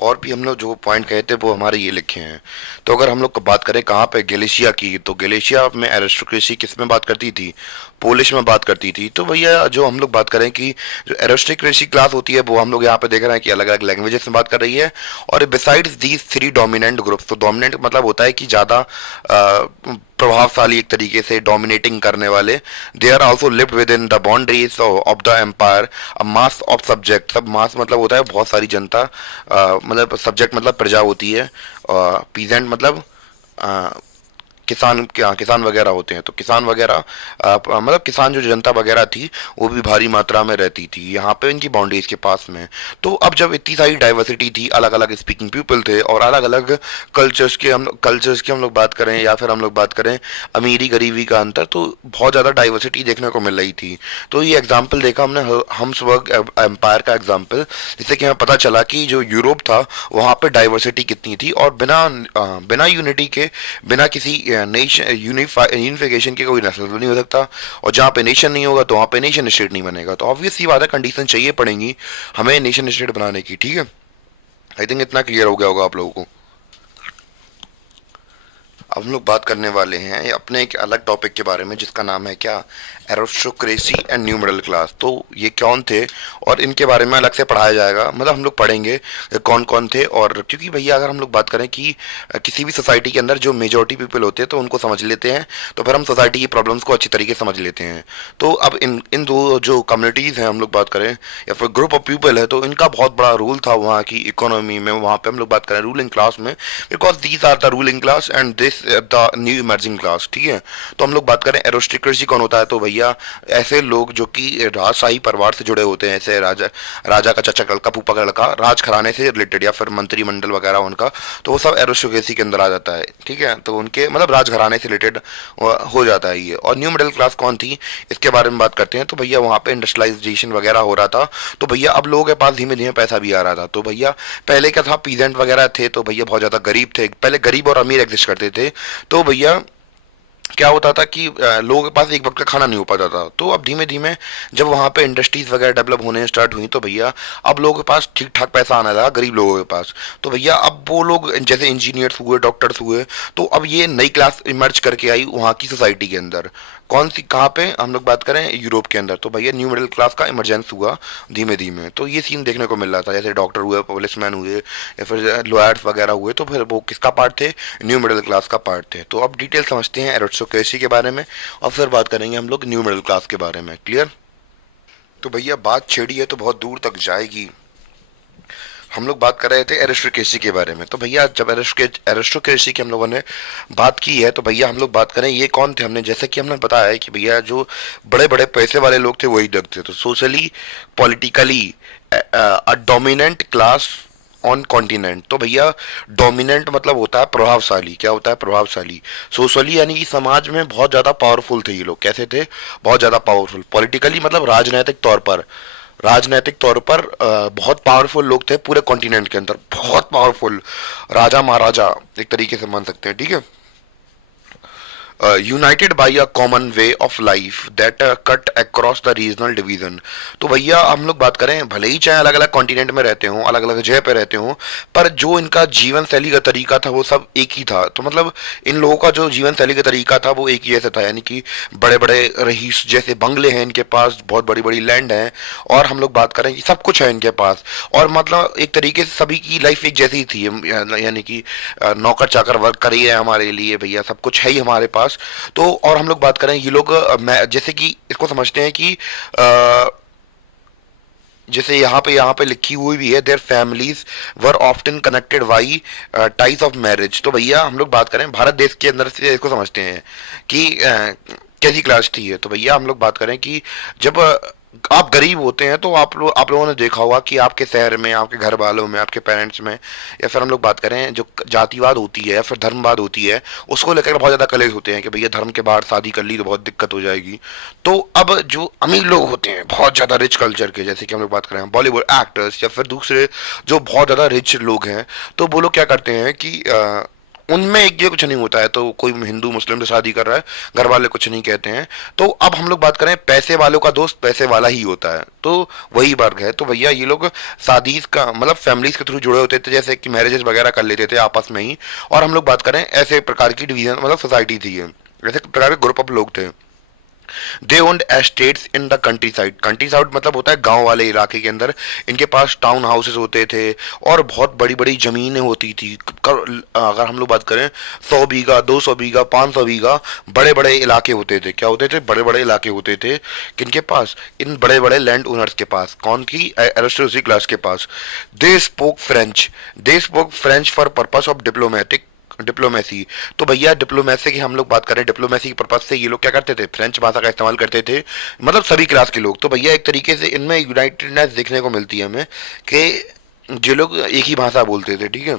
और भी हम लोग जो पॉइंट कहे थे वो हमारे ये लिखे हैं। तो अगर हम लोग बात करें कहाँ पे, गैलिशिया की, तो गैलिशिया में एरिस्टोक्रेसी किस में बात करती थी, पोलिश में बात करती थी। तो भैया जो हम लोग बात करें कि जो एरिस्टोक्रेसी क्लास होती है वो हम लोग यहाँ पे देख रहे हैं कि अलग अलग लैंग्वेजेस में बात कर रही है। और besides these three dominant groups, तो डोमिनेंट मतलब होता है कि ज़्यादा प्रभावशाली, एक तरीके से डोमिनेटिंग करने वाले। They are also lived within the boundaries of the empire a mass of subject. सब मास मतलब होता है बहुत सारी जनता, मतलब सब्जेक्ट मतलब प्रजा होती है, पीजेंट मतलब किसान, क्या किसान वगैरह होते हैं। तो किसान वगैरह मतलब किसान जो जनता वगैरह थी वो भी भारी मात्रा में रहती थी यहाँ पे इनकी बाउंड्रीज के पास में। तो अब जब इतनी सारी डाइवर्सिटी थी, अलग अलग स्पीकिंग पीपल थे और अलग अलग कल्चर्स की हम लोग बात करें, या फिर हम लोग बात करें अमीरी गरीबी का अंतर, तो बहुत ज़्यादा डाइवर्सिटी देखने को मिल रही थी। तो ये एग्जाम्पल देखा हमने हम्सबर्ग एम्पायर का एग्जाम्पल, जिससे कि हमें पता चला कि जो यूरोप था वहाँ पे डाइवर्सिटी कितनी थी, और बिना यूनिटी के, बिना किसी नेशन यूनिफिकेशन के कोई नेशनल नहीं हो सकता। और जहाँ पे नेशन नहीं होगा तो वहाँ पे नेशन स्टेट नहीं बनेगा। तो ऑब्वियस सी बात है, कंडीशन चाहिए पड़ेंगी हमें नेशन स्टेट बनाने की। ठीक है, आई थिंक इतना क्लियर हो गया होगा आप लोगों को। अब हम लोग बात करने वाले हैं अपने एक अलग टॉपिक के बारे में जिसका नाम है क्या, aristocracy and new middle class. तो ये कौन थे और इनके बारे में अलग से पढ़ाया जाएगा, मतलब हम लोग पढ़ेंगे कौन कौन थे। और क्योंकि भैया अगर हम लोग बात करें कि किसी भी सोसाइटी के अंदर जो मेजोरिटी पीपल होते हैं तो उनको समझ लेते हैं, तो फिर हम सोसाइटी की प्रॉब्लम्स को अच्छी तरीके से समझ लेते हैं। तो अब इन दो जो कम्युनिटीज़ हैं हम लोग बात करें, या फिर ग्रुप ऑफ पीपल है, तो इनका बहुत बड़ा रोल था वहाँ की इकोनॉमी में। वहाँ पे हम लोग बात करें रूलिंग क्लास में, because these are the ruling class and this the new emerging class. ठीक है, तो हम लोग बात करें एरिस्टोक्रेसी कौन होता है, तो भैया ऐसे लोग जो कि राजशाही परिवार से जुड़े होते हैं, ऐसे राजा का चाचा का लड़का, फूफा का लड़का, राज घराने से रिलेटेड, या फिर मंत्रिमंडल वगैरह उनका, तो वो सब एरिस्टोक्रेसी के अंदर आ जाता है। ठीक है, तो उनके मतलब राज घराने से रिलेटेड हो जाता है ये। और न्यू मिडिल क्लास कौन थी इसके बारे में बात करते हैं। तो भैया वहाँ पे इंडस्ट्रियलाइजेशन वगैरह हो रहा था, तो भैया अब लोगों के पास धीमे धीमे पैसा भी आ रहा था। तो भैया पहले क्या था, पीजेंट वगैरह थे तो भैया बहुत ज़्यादा गरीब थे, पहले गरीब और अमीर एग्जिस्ट करते थे। तो भैया क्या होता था कि लोगों के पास एक वक्त का खाना नहीं हो पाता था। तो अब धीमे धीमे जब वहाँ पे इंडस्ट्रीज वगैरह डेवलप होने स्टार्ट हुई, तो भैया अब लोगों के पास ठीक ठाक पैसा आने लगा, गरीब लोगों के पास। तो भैया अब वो लोग जैसे इंजीनियर्स हुए, डॉक्टर्स हुए, तो अब ये नई क्लास इमर्ज करके आई वहाँ की सोसाइटी के अंदर। कौन सी, कहाँ पे हम लोग बात करें, यूरोप के अंदर। तो भैया न्यू मिडिल क्लास का इमरजेंस हुआ धीमे धीमे। तो ये सीन देखने को मिल रहा था, जैसे डॉक्टर हुए, पुलिसमैन हुए, या फिर लॉयर्स वगैरह हुए, तो फिर वो किसका पार्ट थे, न्यू मिडिल क्लास का पार्ट थे। तो अब डिटेल समझते हैं एरिस्टोक्रेसी के बारे में, और फिर बात करेंगे हम लोग न्यू मिडिल क्लास के बारे में। क्लियर। तो भैया बात छेड़ी है तो बहुत दूर तक जाएगी। हम लोग बात कर रहे थे एरिस्टोक्रेसी के बारे में। तो भैया जब एरिस्टोक्रेसी की हम लोगों ने बात की है, तो भैया हम लोग बात करें ये कौन थे। हमने जैसे कि हमने बताया है कि भैया जो बड़े बड़े पैसे वाले लोग थे वही दग थे। तो socially politically a dominant class on continent. तो भैया डोमिनेंट मतलब होता है प्रभावशाली, क्या होता है, प्रभावशाली। सोशली यानी कि समाज में बहुत ज़्यादा पावरफुल थे ये लोग। कैसे थे, बहुत ज़्यादा पावरफुल। पॉलिटिकली मतलब राजनीतिक तौर पर, बहुत पावरफुल लोग थे पूरे कॉन्टिनेंट के अंदर, बहुत पावरफुल राजा महाराजा एक तरीके से मान सकते हैं। ठीक है, United by a common way of life that cut across the regional division. तो भैया हम लोग बात करें, भले ही चाहे अलग अलग कॉन्टिनेंट में रहते हों, अलग अलग जगह पे रहते हों, पर जो इनका जीवन शैली का तरीका था वो सब एक ही था। तो मतलब इन लोगों का जो जीवन शैली का तरीका था वो एक ही जैसा था, यानी कि बड़े बड़े रईस जैसे बंगले हैं इनके पास, बहुत बड़ी बड़ी लैंड है, और हम लोग बात करें कि सब कुछ है इनके पास। और मतलब एक तरीके से सभी की लाइफ एक जैसी ही थी, यानी कि नौकर चाकर वर्क कर ही है हमारे लिए भैया, सब कुछ है ही हमारे पास। तो और हम लोग बात करें ये लोग जैसे कि इसको समझते हैं कि जैसे यहाँ पे लिखी हुई भी है, their families were often connected by ties of marriage. तो भैया हम लोग बात करें भारत देश के अंदर से इसको समझते हैं कि कैसी क्लास थी है। तो भैया हम लोग बात करें कि जब आप गरीब होते हैं तो आप लोगों ने देखा होगा कि आपके शहर में, आपके घर वालों में, आपके पेरेंट्स में, या फिर हम लोग बात करें जो जातिवाद होती है या फिर धर्मवाद होती है, उसको लेकर बहुत ज़्यादा कलेश होते हैं कि भैया धर्म के बाहर शादी कर ली तो बहुत दिक्कत हो जाएगी। तो अब जो अमीर लोग होते हैं बहुत ज़्यादा रिच कल्चर के, जैसे कि हम लोग बात करें बॉलीवुड एक्टर्स या फिर दूसरे जो बहुत ज़्यादा रिच लोग हैं, तो वो लोग क्या करते हैं कि उनमें एक ये कुछ नहीं होता है, तो कोई हिंदू मुस्लिम से शादी कर रहा है, घर वाले कुछ नहीं कहते हैं। तो अब हम लोग बात करें, पैसे वालों का दोस्त पैसे वाला ही होता है, तो वही वर्ग है। तो भैया ये लोग शादी का मतलब फैमिलीज के थ्रू जुड़े होते थे, जैसे कि मैरिजेस वगैरह कर लेते थे आपस में ही। और हम लोग बात करें ऐसे प्रकार की डिवीजन मतलब सोसाइटी थी ये, ऐसे प्रकार के ग्रुप ऑफ लोग थे। They owned estates in the countryside. Countryside मतलब होता है गांव वाले इलाके के अंदर। इनके पास टाउन हाउसेस होते थे और बहुत बड़ी बड़ी जमीनें होती थी। अगर हम लोग बात करें 100 बीघा, 200 बीघा, 500 बीघा, बड़े बड़े इलाके होते थे। क्या होते थे? बड़े बड़े इलाके होते थे किनके पास? इन बड़े बड़े लैंड ओनर्स के पास। कौन की? एरिस्टोक्रेसी क्लास के पास। They spoke French. They spoke French for purpose of diplomacy. तो भैया डिप्लोमेसी की हम लोग बात करें, डिप्लोमेसी के पर्पज से ये लोग क्या करते थे? फ्रेंच भाषा का इस्तेमाल करते थे, मतलब सभी क्लास के लोग। तो भैया एक तरीके से इनमें यूनाइटेडनेस देखने को मिलती है हमें कि जो लोग एक ही भाषा बोलते थे। ठीक है,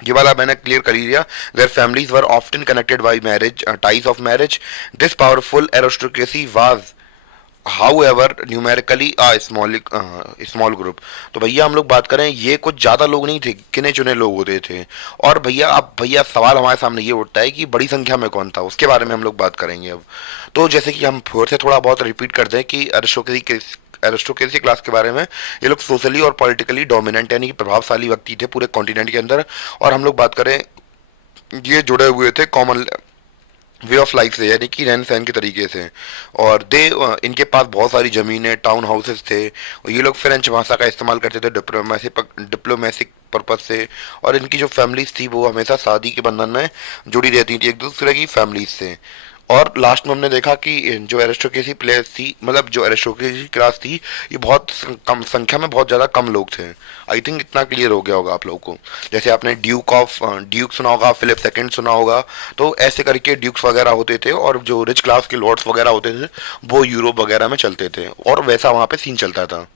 ये वाला मैंने क्लियर कर ही दिया। Their families were often connected by marriage, ties of marriage. This powerful aristocracy was however numerically small group. तो भैया हम लोग बात करें, ये कुछ ज़्यादा लोग नहीं थे, गिने चुने लोग होते थे। और भैया अब भैया सवाल हमारे सामने ये उठता है कि बड़ी संख्या में कौन था, उसके बारे में हम लोग बात करेंगे अब। तो जैसे कि हम फिर से थोड़ा बहुत रिपीट कर दें कि एरिस्टोक्रेसी क्लास के बारे में, ये लोग सोशली और पॉलिटिकली डोमिनेंट यानी कि प्रभावशाली व्यक्ति थे पूरे कॉन्टिनेंट के अंदर। और हम लोग बात करें, ये जुड़े हुए थे कॉमन वे ऑफ लाइफ से, यानी कि रहन सहन के तरीके से। और इनके पास बहुत सारी ज़मीनें, टाउन हाउसेस थे, और ये लोग फ्रेंच भाषा का इस्तेमाल करते थे डिप्लोमेटिक पर्पज से। और इनकी जो फैमिलीज थी वो हमेशा शादी के बंधन में जुड़ी रहती थी एक दूसरे की फैमिलीज से। और लास्ट में हमने देखा कि जो एरिस्टोक्रेसी प्लेस थी, मतलब जो एरिस्टोक्रेसी क्लास थी, ये बहुत कम संख्या में बहुत ज़्यादा कम लोग थे। आई थिंक इतना क्लियर हो गया होगा आप लोगों को। जैसे आपने ड्यूक सुना होगा, फिलिप सेकंड सुना होगा, तो ऐसे करके ड्यूक्स वगैरह होते थे। और जो रिच क्लास के लॉर्ड्स वगैरह होते थे वो यूरोप वगैरह में चलते थे, और वैसा वहाँ पे सीन चलता था।